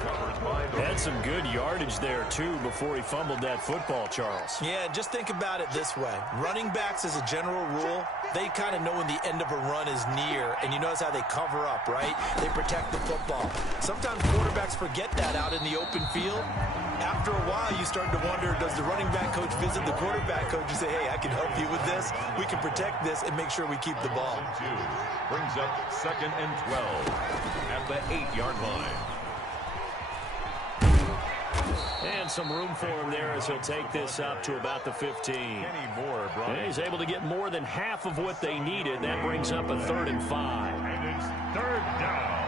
Had some good yardage there, too, before he fumbled that football, Charles. Yeah, just think about it this way. Running backs, as a general rule, they kind of know when the end of a run is near, and you notice how they cover up, right? They protect the football. Sometimes quarterbacks forget that out in the open field. After a while, you start to wonder, does the running back coach visit the quarterback coach and say, hey, I can help you with this. We can protect this and make sure we keep the ball. Brings up 2nd and 12 at the 8-yard line. And some room for him there as he'll take this up to about the 15. And he's able to get more than half of what they needed. That brings up a 3rd and 5. And it's 3rd down.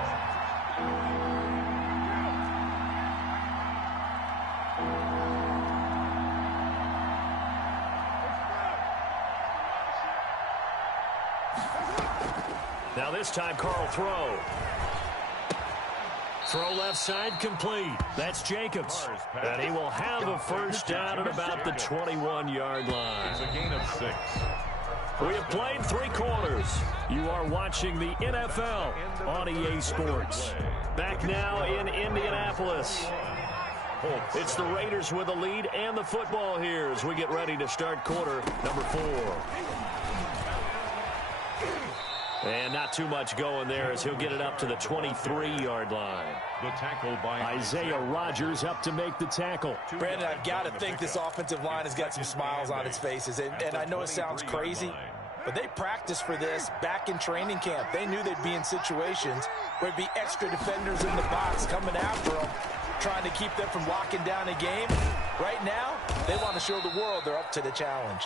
Now this time, Carl throw. Throw left side complete. That's Jacobs. And he will have a first down at about the 21-yard line. It's a gain of 6. We have played 3 quarters. You are watching the NFL on EA Sports. Back now in Indianapolis. It's the Raiders with the lead and the football here as we get ready to start quarter number 4. And not too much going there as he'll get it up to the 23-yard line. The tackle by Isaiah Rodgers up to make the tackle. Brandon, I've got to think this offensive line has got some smiles on its faces. And I know it sounds crazy, but they practiced for this back in training camp. They knew they'd be in situations where there'd be extra defenders in the box coming after them, trying to keep them from locking down a game. Right now, they want to show the world they're up to the challenge.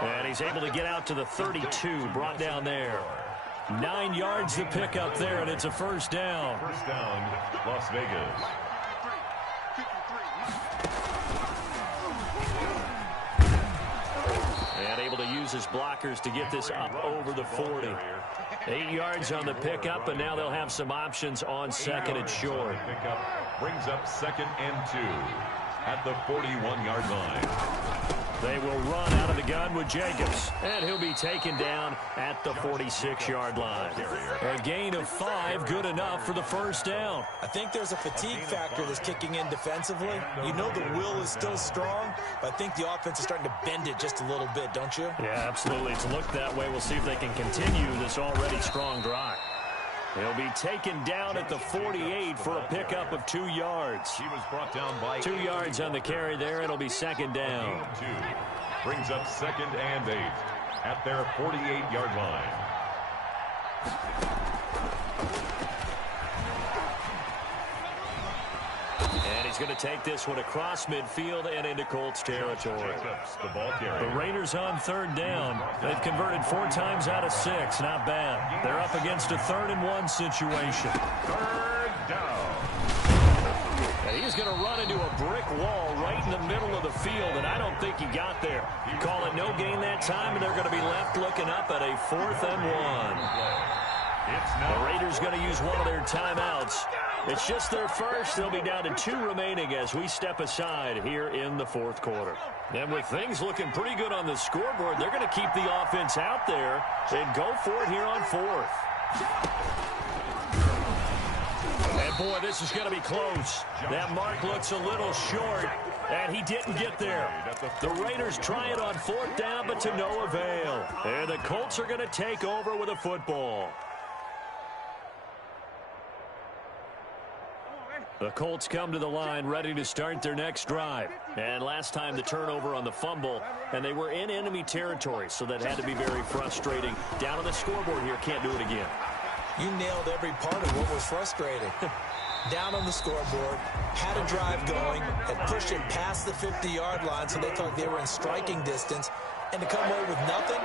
And he's able to get out to the 32, brought down there. 9 yards to pick up there, and it's a first down. First down, Las Vegas. And able to use his blockers to get this up over the 40. 8 yards on the pickup, and now they'll have some options on second and short. Pickup brings up 2nd and 2 at the 41-yard line. They will run out of the gun with Jacobs, and he'll be taken down at the 46-yard line. A gain of 5, good enough for the first down. I think there's a fatigue factor that's kicking in defensively. You know the will is still strong, but I think the offense is starting to bend it just a little bit, don't you? Yeah, absolutely. It's looked that way. We'll see if they can continue this already strong drive. He'll be taken down at the 48 for a pickup of 2 yards. He was brought down by 2 yards on the carry there. It'll be second down. 2 brings up 2nd and 8 at their 48-yard line. And he's going to take this one across midfield and into Colts territory. The ball carrier. The Raiders on 3rd down. They've converted 4 times out of 6. Not bad. They're up against a 3rd and 1 situation. 3rd down. And he's going to run into a brick wall right in the middle of the field, and I don't think he got there. Call it no gain that time, and they're going to be left looking up at a 4th and 1. The Raiders going to use one of their timeouts. It's just their first. They'll be down to 2 remaining as we step aside here in the 4th quarter. And with things looking pretty good on the scoreboard, they're going to keep the offense out there and go for it here on 4th. And boy, this is going to be close. That mark looks a little short, and he didn't get there. The Raiders try it on 4th down, but to no avail. And the Colts are going to take over with a football. The Colts come to the line ready to start their next drive. And last time the turnover on the fumble, and they were in enemy territory, so that had to be very frustrating. Down on the scoreboard here, can't do it again. You nailed every part of what was frustrating. Down on the scoreboard, had a drive going, had pushed it past the 50-yard line, so they thought they were in striking distance, and to come away with nothing,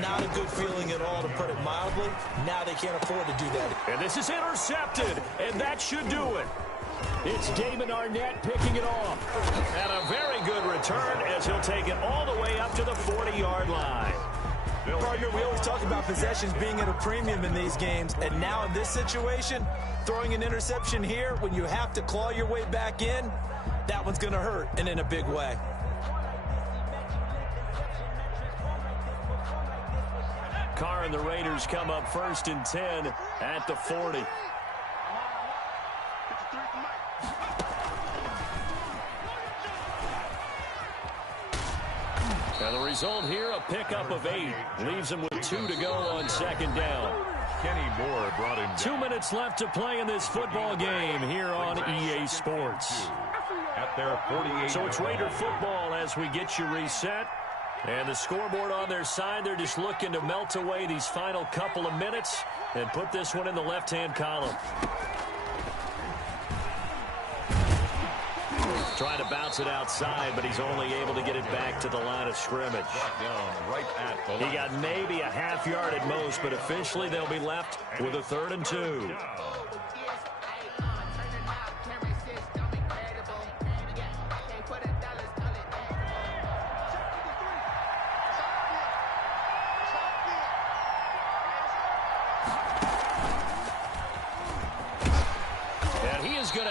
not a good feeling at all, to put it mildly. Now they can't afford to do that. And this is intercepted, and that should do it. It's Damon Arnett picking it off. And a very good return as he'll take it all the way up to the 40-yard line. Partner, we always talk about possessions being at a premium in these games, and now in this situation, throwing an interception here when you have to claw your way back in, that one's going to hurt, and in a big way. Carr and the Raiders come up 1st and 10 at the 40. And the result here, a pickup of 8. Leaves them with 2 to go on 2nd down. Kenny Moore brought him down. 2 minutes left to play in this football game here on EA Sports. At their 48. So it's Raider football as we get you reset. And the scoreboard on their side, they're just looking to melt away these final couple of minutes and put this one in the left-hand column. Trying to bounce it outside, but he's only able to get it back to the line of scrimmage. He got maybe a half yard at most, but officially they'll be left with a 3rd and 2.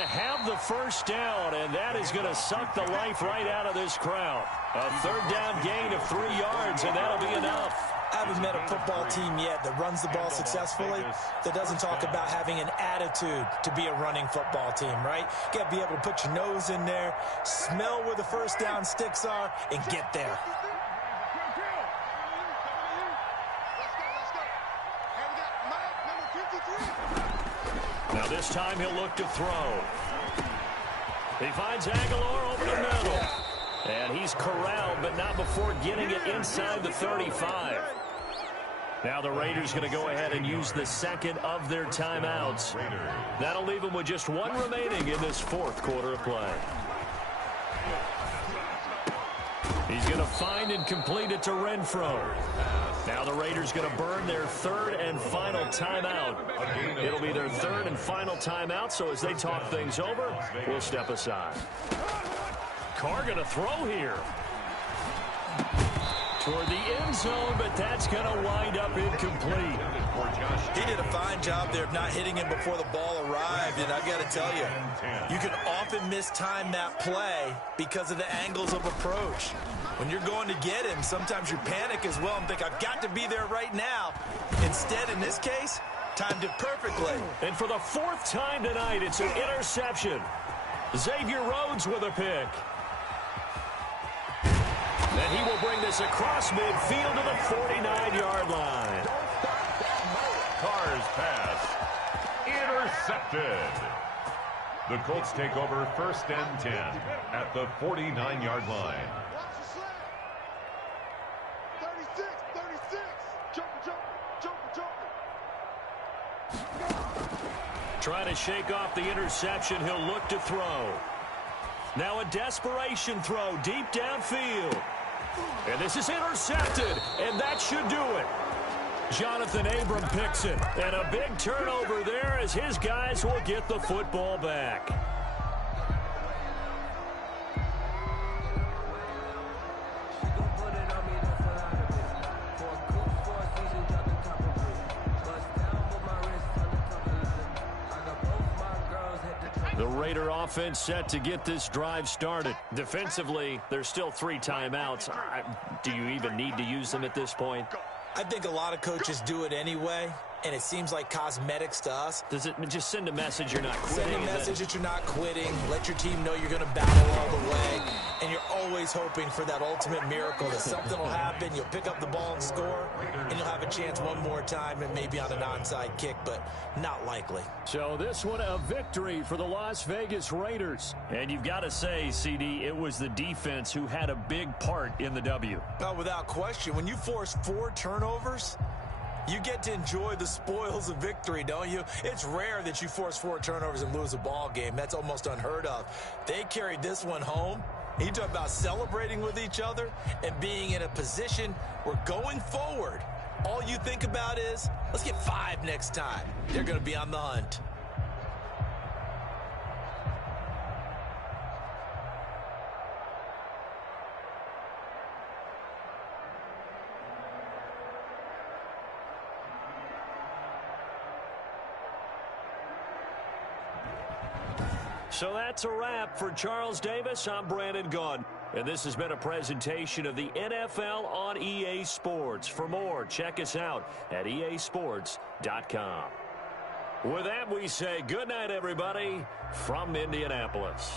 to have the first down, and that is going to suck the life right out of this crowd. A third down gain of 3 yards, and that'll be enough. I haven't met a football team yet that runs the ball successfully that doesn't talk about having an attitude to be a running football team, right? You got to be able to put your nose in there, smell where the first down sticks are, and get there. Now this time he'll look to throw. He finds Aguilar over the middle. And he's corralled, but not before getting it inside the 35. Now the Raiders going to go ahead and use the second of their timeouts. That'll leave them with just 1 remaining in this fourth quarter of play. He's going to find and complete it to Renfro. Now the Raiders going to burn their third and final timeout. It'll be their third and final timeout, so as they talk things over, we'll step aside. Carr going to throw here. Toward the end zone, but that's going to wind up incomplete. He did a fine job there of not hitting him before the ball arrived, and I've got to tell you, you can often mistime that play because of the angles of approach. When you're going to get him, sometimes you panic as well and think, I've got to be there right now. Instead, in this case, timed it perfectly. And for the 4th time tonight, it's an interception. Xavier Rhodes with a pick. And he will bring this across midfield to the 49-yard line. Carr's pass intercepted. The Colts take over 1st and 10 at the 49-yard line. 36, 36. Jumper. Trying to shake off the interception, he'll look to throw. Now a desperation throw deep downfield. And this is intercepted, and that should do it. Jonathan Abram picks it, and a big turnover there as his guys will get the football back. The Raider offense set to get this drive started. Defensively, there's still 3 timeouts. Do you even need to use them at this point? I think a lot of coaches do it anyway, and it seems like cosmetics to us. Does it just send a message you're not quitting? Send a message that you're not quitting. Let your team know you're going to battle all the way, and you're always hoping for that ultimate miracle that something will happen, you'll pick up the ball and score, and you'll have a chance one more time and maybe on an onside kick, but not likely. So this one a victory for the Las Vegas Raiders. And you've got to say, CD, it was the defense who had a big part in the W. Oh, without question. When you force 4 turnovers, you get to enjoy the spoils of victory, don't you? It's rare that you force 4 turnovers and lose a ball game. That's almost unheard of. They carried this one home. You talk about celebrating with each other and being in a position where going forward, all you think about is, let's get 5 next time. They're going to be on the hunt. So that's a wrap for Charles Davis. I'm Brandon Gaudin. And this has been a presentation of the NFL on EA Sports. For more, check us out at easports.com. With that, we say good night, everybody, from Indianapolis.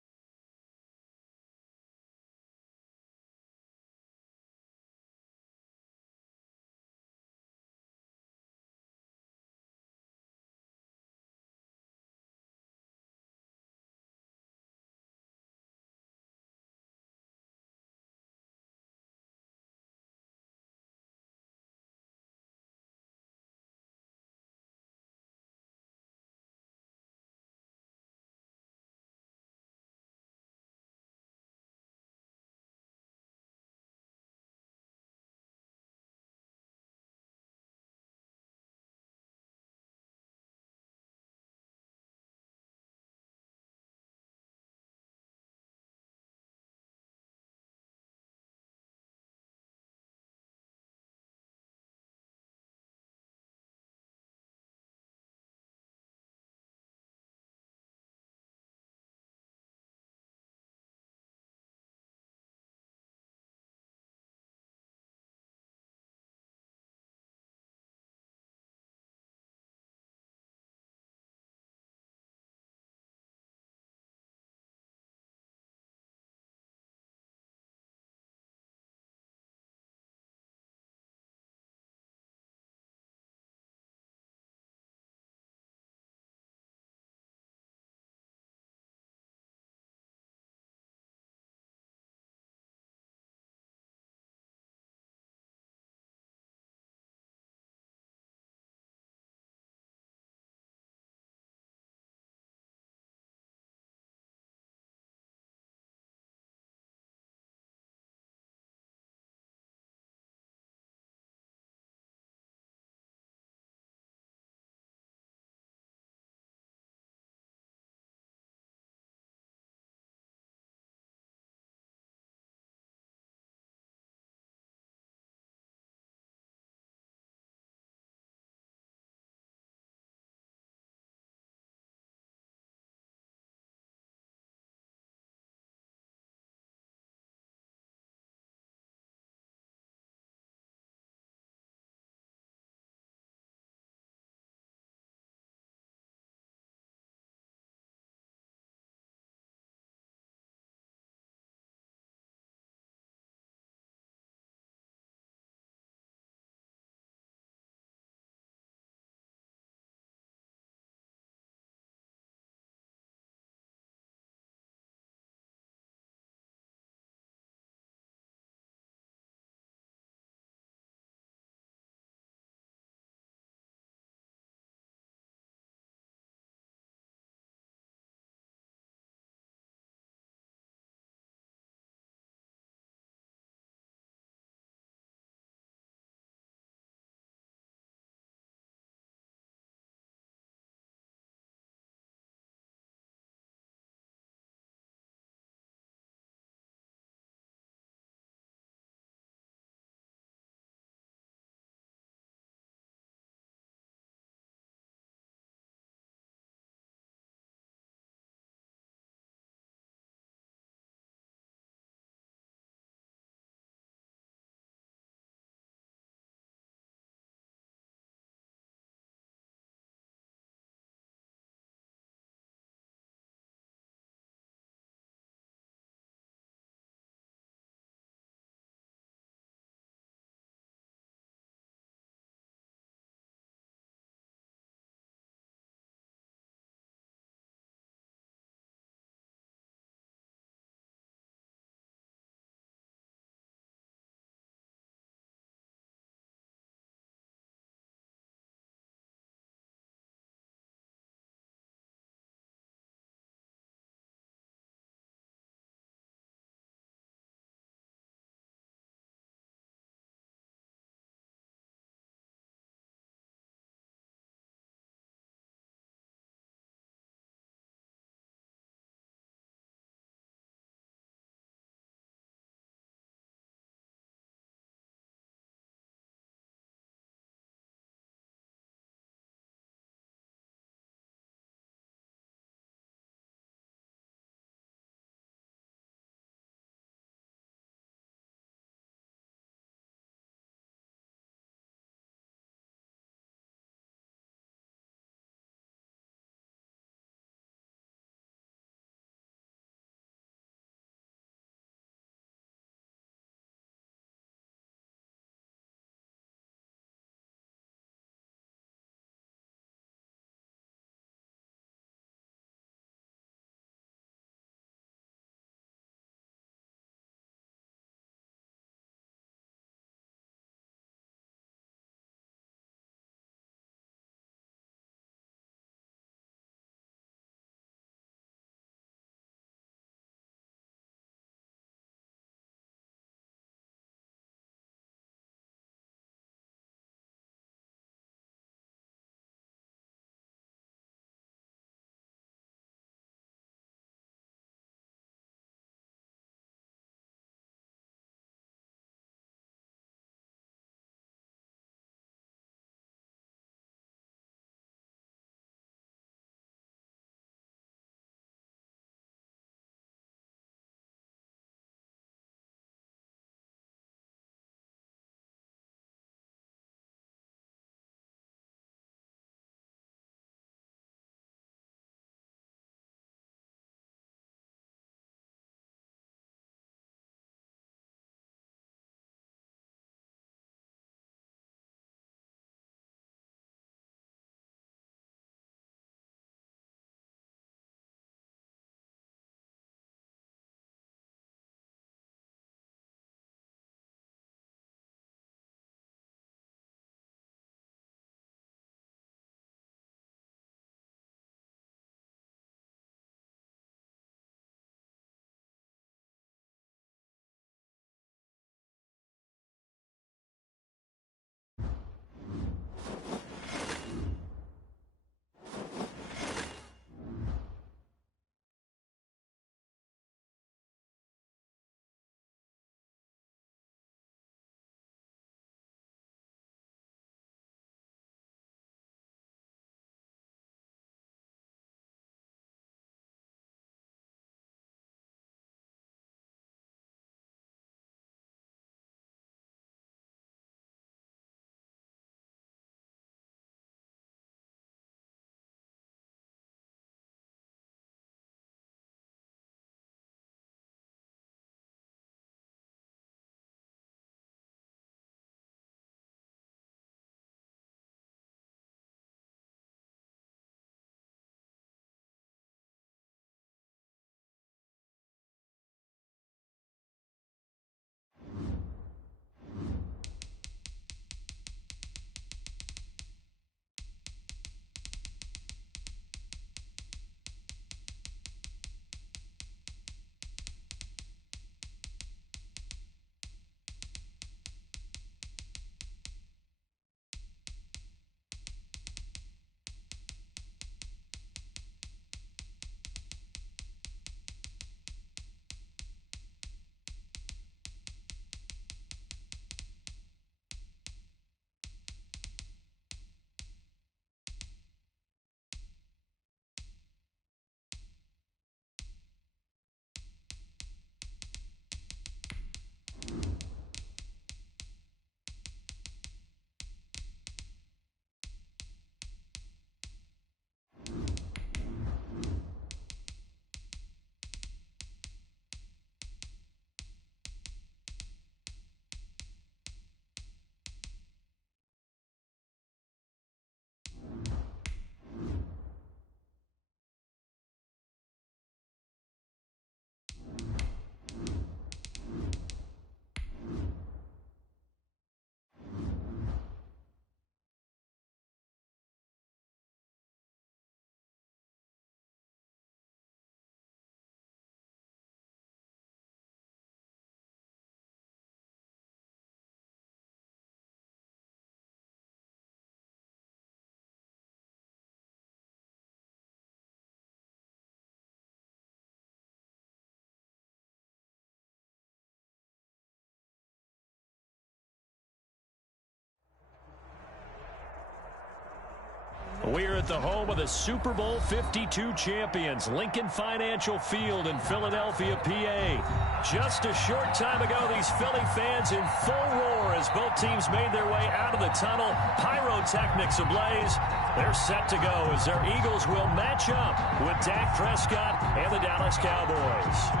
We're at the home of the Super Bowl 52 champions, Lincoln Financial Field in Philadelphia, PA. Just a short time ago, these Philly fans in full roar as both teams made their way out of the tunnel. Pyrotechnics ablaze. They're set to go as their Eagles will match up with Dak Prescott and the Dallas Cowboys.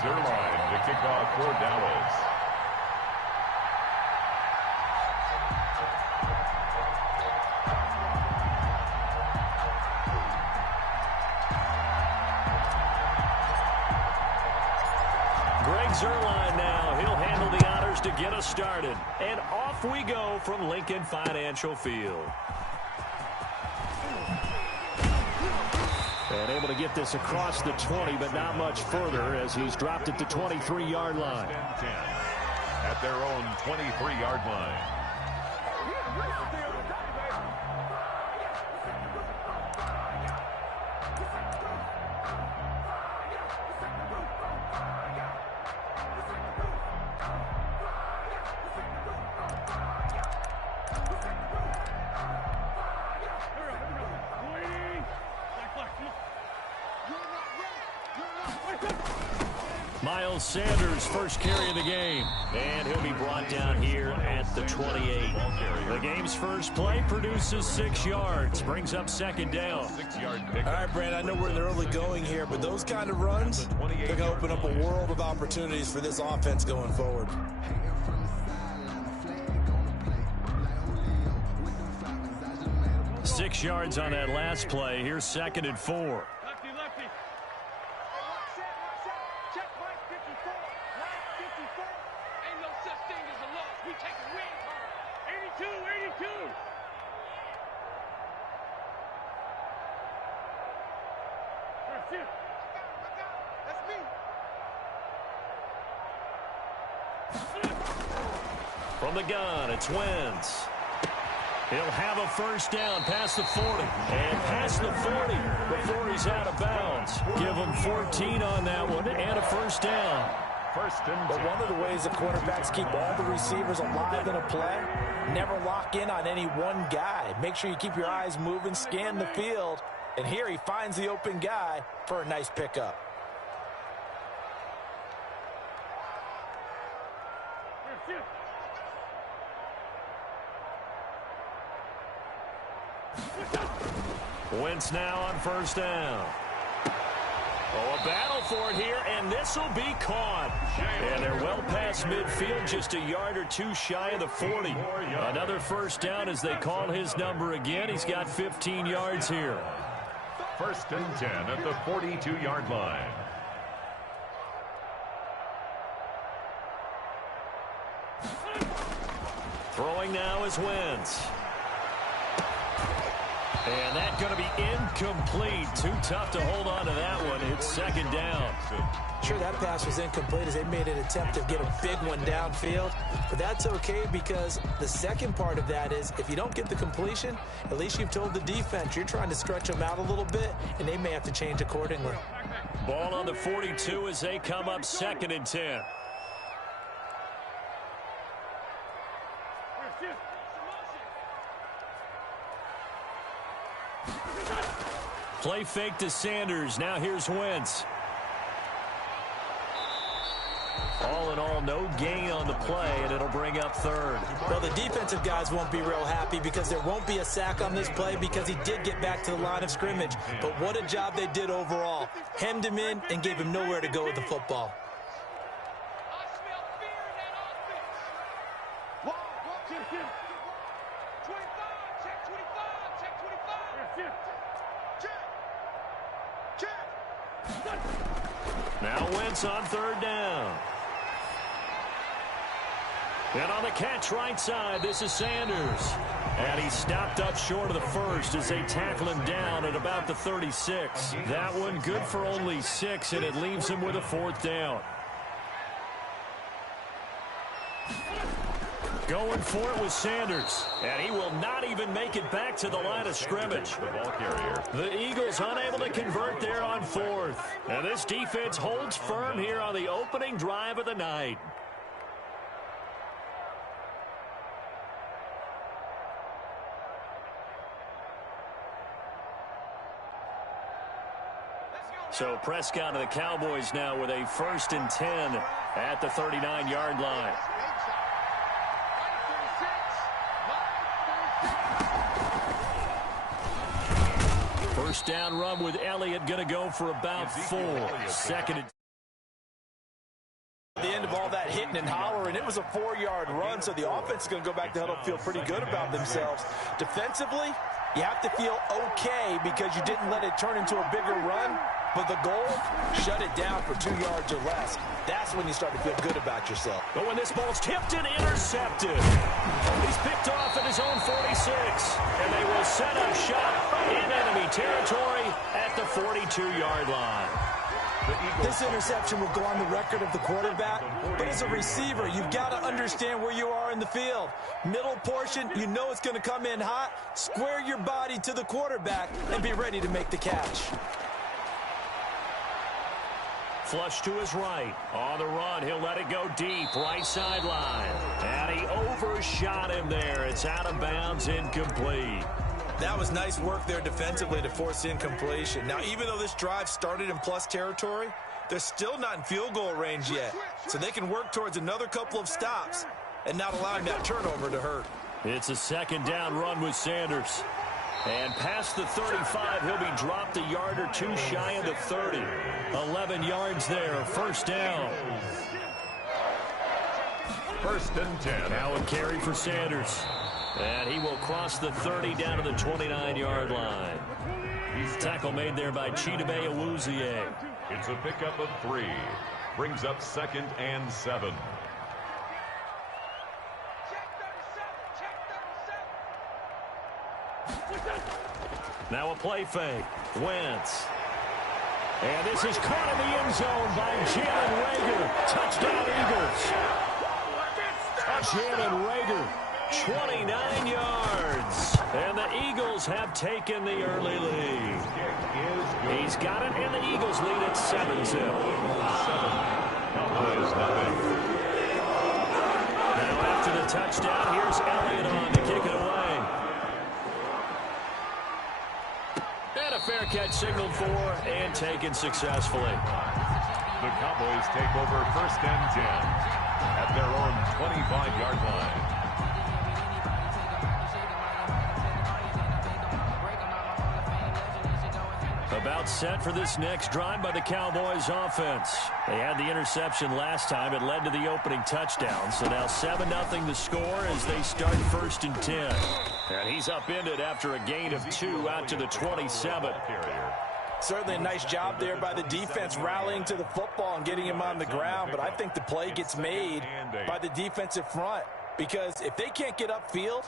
Zerline to kick off for Dallas. Greg Zerline now. He'll handle the honors to get us started. And off we go from Lincoln Financial Field. And able to get this across the 20, but not much further as he's dropped it to 23-yard line. At their own 23-yard line. Miles Sanders, first carry of the game. And he'll be brought down here at the 28. The game's first play produces 6 yards. Brings up second down. 6-yard pick. All right, Brand, I know we're in the early going here, but those kind of runs, they're going to open up a world of opportunities for this offense going forward. Six yards on that last play. Here's second and 4. From the gun, it's Wentz. He'll have a first down past the 40. And past the 40 before he's out of bounds. Give him 14 on that one and a first down. First and 10. But one of the ways the quarterbacks keep all the receivers alive in a play, never lock in on any one guy. Make sure you keep your eyes moving, scan the field. And here he finds the open guy for a nice pickup. Wentz now on first down. Oh, a battle for it here, and this will be caught. And they're well past midfield, just a yard or two shy of the 40. Another first down as they call his number again. He's got 15 yards here. First and 10 at the 42-yard line. Throwing now is Wentz. And that's going to be incomplete. Too tough to hold on to that one. It's second down. Sure, that pass was incomplete as they made an attempt to get a big one downfield. But that's okay because the second part of that is if you don't get the completion, at least you've told the defense you're trying to stretch them out a little bit, and they may have to change accordingly. Ball on the 42 as they come up second and 10. Play fake to Sanders. Now here's Wentz. All in all, no gain on the play, and it'll bring up third. Well, the defensive guys won't be real happy because there won't be a sack on this play because he did get back to the line of scrimmage. But what a job they did overall. Hemmed him in and gave him nowhere to go with the football. Now Wentz on third down. And on the catch right side, this is Sanders. And he stopped up short of the first as they tackle him down at about the 36. That one good for only 6, and it leaves him with a fourth down. Going for it with Sanders. And he will not even make it back to the line of scrimmage. The ball carrier. The Eagles unable to convert there on fourth. And this defense holds firm here on the opening drive of the night. So Prescott and the Cowboys now with a 1st and 10 at the 39-yard line. First down run with Elliott, going to go for about 4. Second and At the end of all that hitting and hollering, it was a 4-yard run, so the offense is going to go back to huddle and feel pretty good about themselves. Defensively, you have to feel okay because you didn't let it turn into a bigger run, but the goal, shut it down for 2 yards or less. That's when you start to feel good about yourself. But when this ball's tipped and intercepted, he's picked off at his own 46, and they will set up shop in enemy territory at the 42-yard line. This interception will go on the record of the quarterback, but as a receiver, you've got to understand where you are in the field. Middle portion, you know it's going to come in hot. Square your body to the quarterback and be ready to make the catch. Flush to his right. On the run, he'll let it go deep. Right sideline. And he overshot him there. It's out of bounds, incomplete. That was nice work there defensively to force incompletion. Now, even though this drive started in plus territory, they're still not in field goal range yet. So they can work towards another couple of stops and not allowing that turnover to hurt. It's a 2nd down run with Sanders. And past the 35, he'll be dropped a yard or 2 shy of the 30. 11 yards there, 1st down. 1st and 10. Now a carry for Sanders. And he will cross the 30 down to the 29-yard line. Tackle made there by Chidobe Awuzie. It's a pickup of 3. Brings up 2nd and 7. Now a play fake. Wentz. And this is caught in the end zone by Jalen Reagor. Touchdown, Eagles. Jalen Reagor, 29 yards. And the Eagles have taken the early lead. He's got it, and the Eagles lead at 7-0. Now after the touchdown, here's Elliott on to kick it away. And a fair catch signaled for and taken successfully. The Cowboys take over 1st and 10 at their own 25-yard line. About set for this next drive by the Cowboys offense. They had the interception last time. It led to the opening touchdown. So now 7-0 the score as they start 1st and 10. And he's upended after a gain of 2 out to the 27. Certainly a nice job there by the defense rallying to the football and getting him on the ground. But I think the play gets made by the defensive front because if they can't get upfield,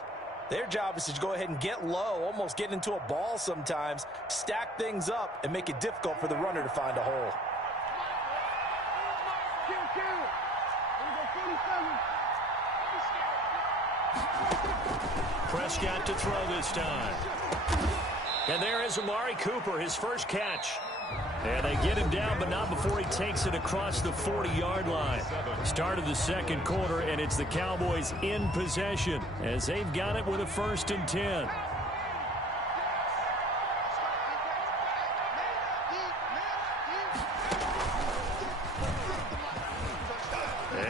their job is to go ahead and get low, almost get into a ball sometimes, stack things up, and make it difficult for the runner to find a hole. Prescott to throw this time. And there is Amari Cooper, his first catch. And they get him down, but not before he takes it across the 40-yard line. Start of the 2nd quarter, and it's the Cowboys in possession as they've got it with a 1st and 10.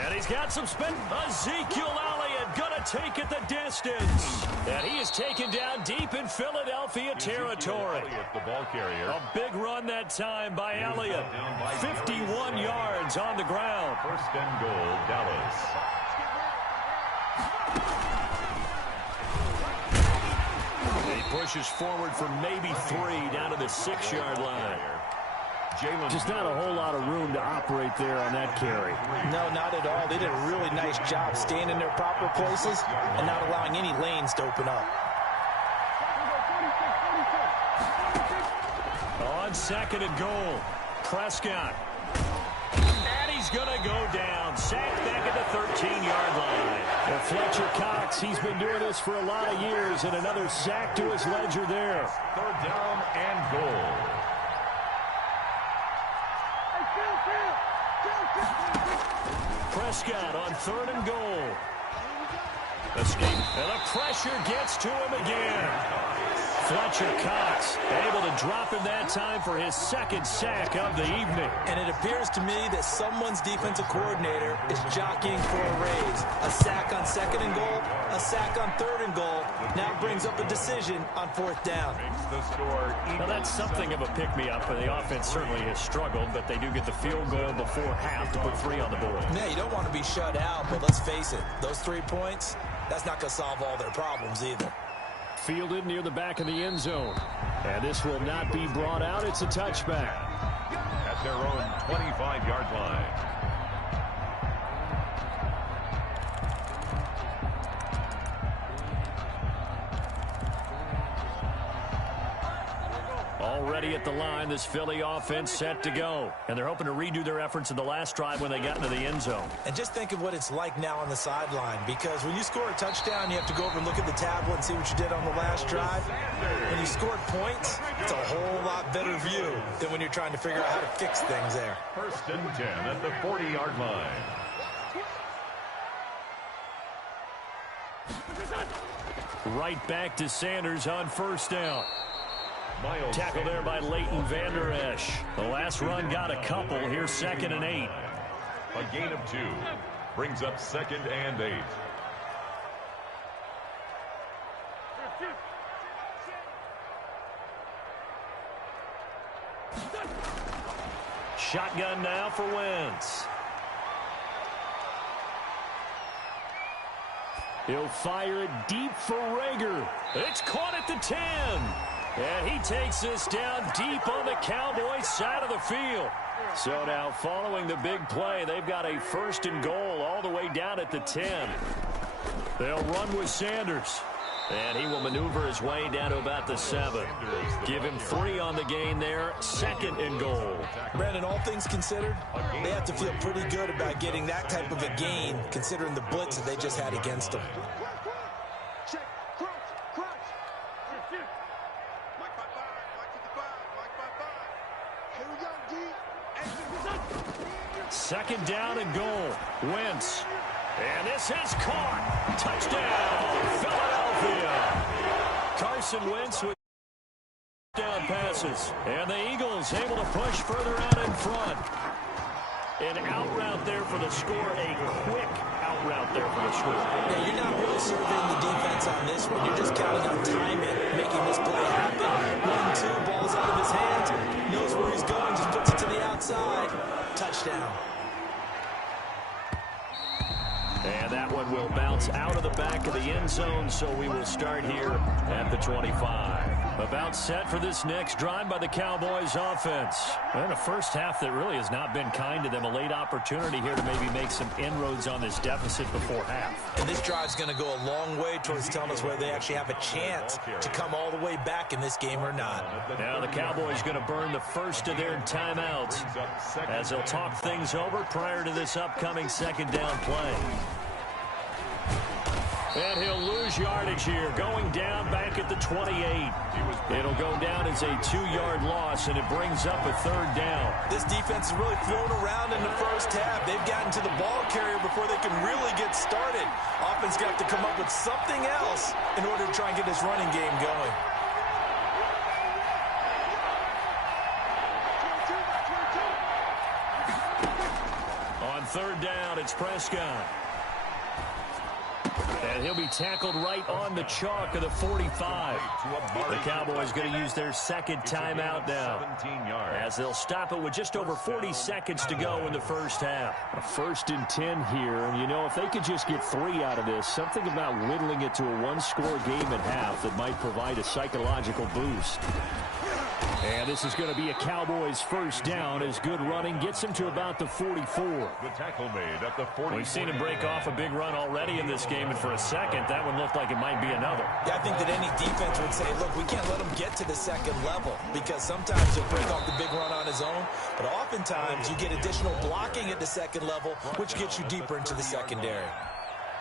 And he's got some spin. Ezekiel Elliott going to take it the distance. And he is taken down deep in Philadelphia territory. The ball carrier. A big run that time by Elliott. 51 yards on the ground. 1st and goal, Dallas. He pushes forward for maybe 3 down to the 6-yard line. Just not a whole lot of room to operate there on that carry. No, not at all. They did a really nice job staying in their proper places and not allowing any lanes to open up. On 2nd and goal, Prescott. And he's going to go down. Sacked back at the 13-yard line. Well, Fletcher Cox, he's been doing this for a lot of years, and another sack to his ledger there. Third down and goal. Prescott on 3rd and goal. Escape, and the pressure gets to him again. Fletcher Cox able to drop him that time for his 2nd sack of the evening. And it appears to me that someone's defensive coordinator is jockeying for a raise. A sack on 2nd and goal, a sack on 3rd and goal. Now brings up a decision on 4th down. Well, that's something of a pick-me-up, and the offense certainly has struggled, but they do get the field goal before half to put 3 on the board. Yeah, you don't want to be shut out, but let's face it, those 3 points, that's not going to solve all their problems either. Fielded near the back of the end zone. And this will not be brought out. It's a touchback. At their own 25-yard line. Already at the line, this Philly offense set to go. And they're hoping to redo their efforts in the last drive when they got into the end zone. And just think of what it's like now on the sideline, because when you score a touchdown, you have to go over and look at the tablet and see what you did on the last drive. When you scored points, it's a whole lot better view than when you're trying to figure out how to fix things there. 1st and 10 at the 40-yard line. Right back to Sanders on 1st down. Tackle there by Leighton Vander Esch. The last run got a couple. Here's 2nd and 8. A gain of 2. Brings up 2nd and 8. Shotgun now for Wentz. He'll fire it deep for Rager. It's caught at the 10. And he takes this down deep on the Cowboys side of the field. So now following the big play, they've got a 1st and goal all the way down at the 10. They'll run with Sanders. And he will maneuver his way down to about the 7. Give him 3 on the gain there. 2nd and goal. Brandon, all things considered, they have to feel pretty good about getting that type of a gain, considering the blitz that they just had against them. Second down and goal. Wentz. And this is caught. Touchdown, Philadelphia. Carson Wentz with down passes. And the Eagles able to push further out in front. An out route there for the score. A quick out route there for the score. Yeah, you're not really surveying the defense on this one. You're just counting on timing, making this play happen. 1-2, ball's out of his hands. Knows where he's going, just puts it to the outside. Touchdown. And that one will bounce out of the back of the end zone, so we will start here at the 25. About set for this next drive by the Cowboys offense. And a first half that really has not been kind to them. A late opportunity here to maybe make some inroads on this deficit before half. And this drive's going to go a long way towards telling us whether they actually have a chance to come all the way back in this game or not. Now the Cowboys going to burn the first of their timeouts as they'll talk things over prior to this upcoming 2nd down play. And he'll lose yardage here, going down back at the 28. It'll go down as a 2-yard loss, and it brings up a 3rd down. This defense has really flown around in the first half. They've gotten to the ball carrier before they can really get started. Offense got to come up with something else in order to try and get this running game going. On 3rd down, it's Prescott. And he'll be tackled right on the chalk of the 45. The Cowboys going to use their 2nd timeout now, as they'll stop it with just over 40 seconds to go in the first half. A 1st and 10 here, and you know, if they could just get 3 out of this, something about whittling it to a 1-score game at half that might provide a psychological boost. And this is going to be a Cowboys 1st down as good running gets him to about the 44. The tackle made at the 44. We've seen him break off a big run already in this game, and for for a second, that one looked like it might be another. Yeah, I think that any defense would say, look, we can't let him get to the second level because sometimes he'll break off the big run on his own, but oftentimes you get additional blocking at the second level, which gets you deeper into the secondary.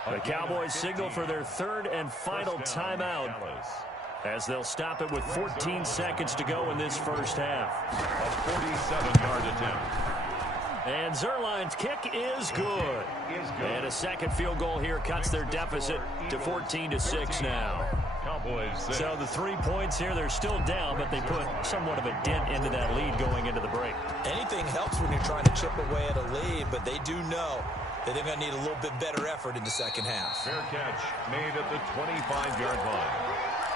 The Cowboys signal for their third and final timeout as they'll stop it with 14 seconds to go in this first half. A 47-yard attempt. And Zerline's kick is good. And a second field goal here cuts their deficit to 14-6 now. Cowboys 6. So the 3 points here, they're still down, but they put somewhat of a dent into that lead going into the break. Anything helps when you're trying to chip away at a lead, but they do know that they're going to need a little bit better effort in the second half. Fair catch made at the 25-yard line.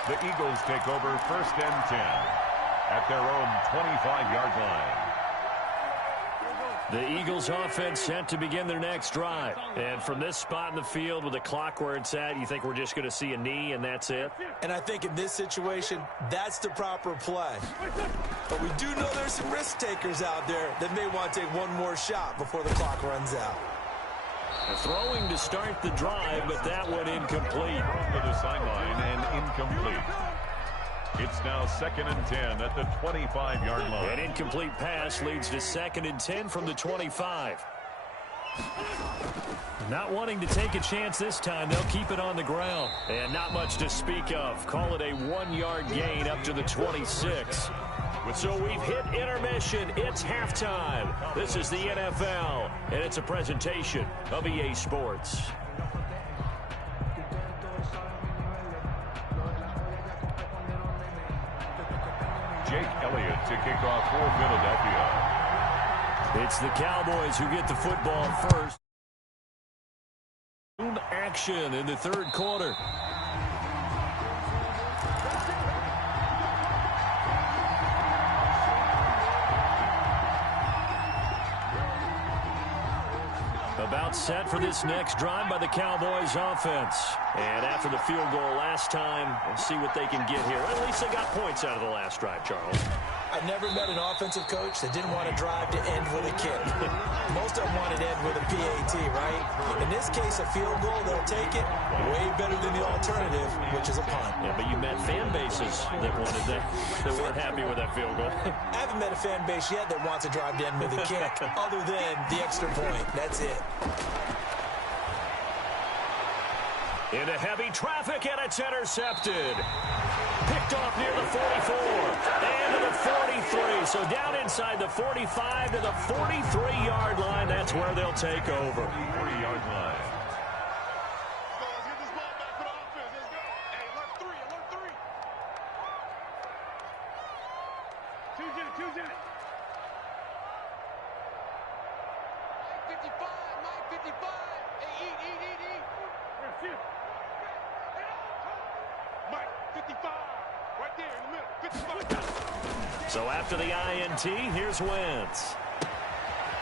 The Eagles take over 1st and 10 at their own 25-yard line. The Eagles offense set to begin their next drive. And from this spot in the field with the clock where it's at, you think we're just going to see a knee and that's it? And I think in this situation, that's the proper play. But we do know there's some risk takers out there that may want to take one more shot before the clock runs out. Throwing to start the drive, but that one incomplete. To the sideline and incomplete. It's now 2nd and 10 at the 25-yard line. An incomplete pass leads to 2nd and 10 from the 25. Not wanting to take a chance this time, they'll keep it on the ground. And not much to speak of. Call it a 1-yard gain up to the 26. So we've hit intermission. It's halftime. This is the NFL, and it's a presentation of EA Sports. Jake Elliott to kick off for Philadelphia. It's the Cowboys who get the football first. Boom action in the third quarter. About set for this next drive by the Cowboys offense. And after the field goal last time, we'll see what they can get here. At least they got points out of the last drive, Charles. I never met an offensive coach that didn't want to drive to end with a kick. Most of them wanted to end with a PAT, right? In this case, a field goal, they'll take it. Way better than the alternative, which is a punt. Yeah, but you met fan bases that wanted that weren't happy with that field goal. I haven't met a fan base yet that wants to drive to end with a kick, other than the extra point. That's it. Into heavy traffic, and it's intercepted. Picked off near the 44 and to the 43. So down inside the 45 to the 43-yard line. That's where they'll take over. 40-yard line. Let's get this ball back for the offense. Let's go. Hey, alert 3, alert 3. Choose it. 55, Mike, 55. Hey, eat. Mike, 55. Right there in the middle. 55. So after the INT, here's Wentz.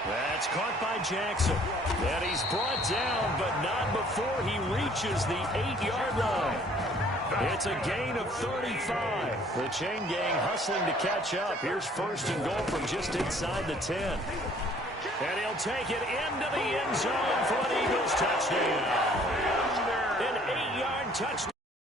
That's caught by Jackson. And he's brought down, but not before he reaches the 8-yard line. It's a gain of 35. The chain gang hustling to catch up. Here's 1st and goal from just inside the 10. And he'll take it into the end zone for an Eagles touchdown. An 8-yard touchdown.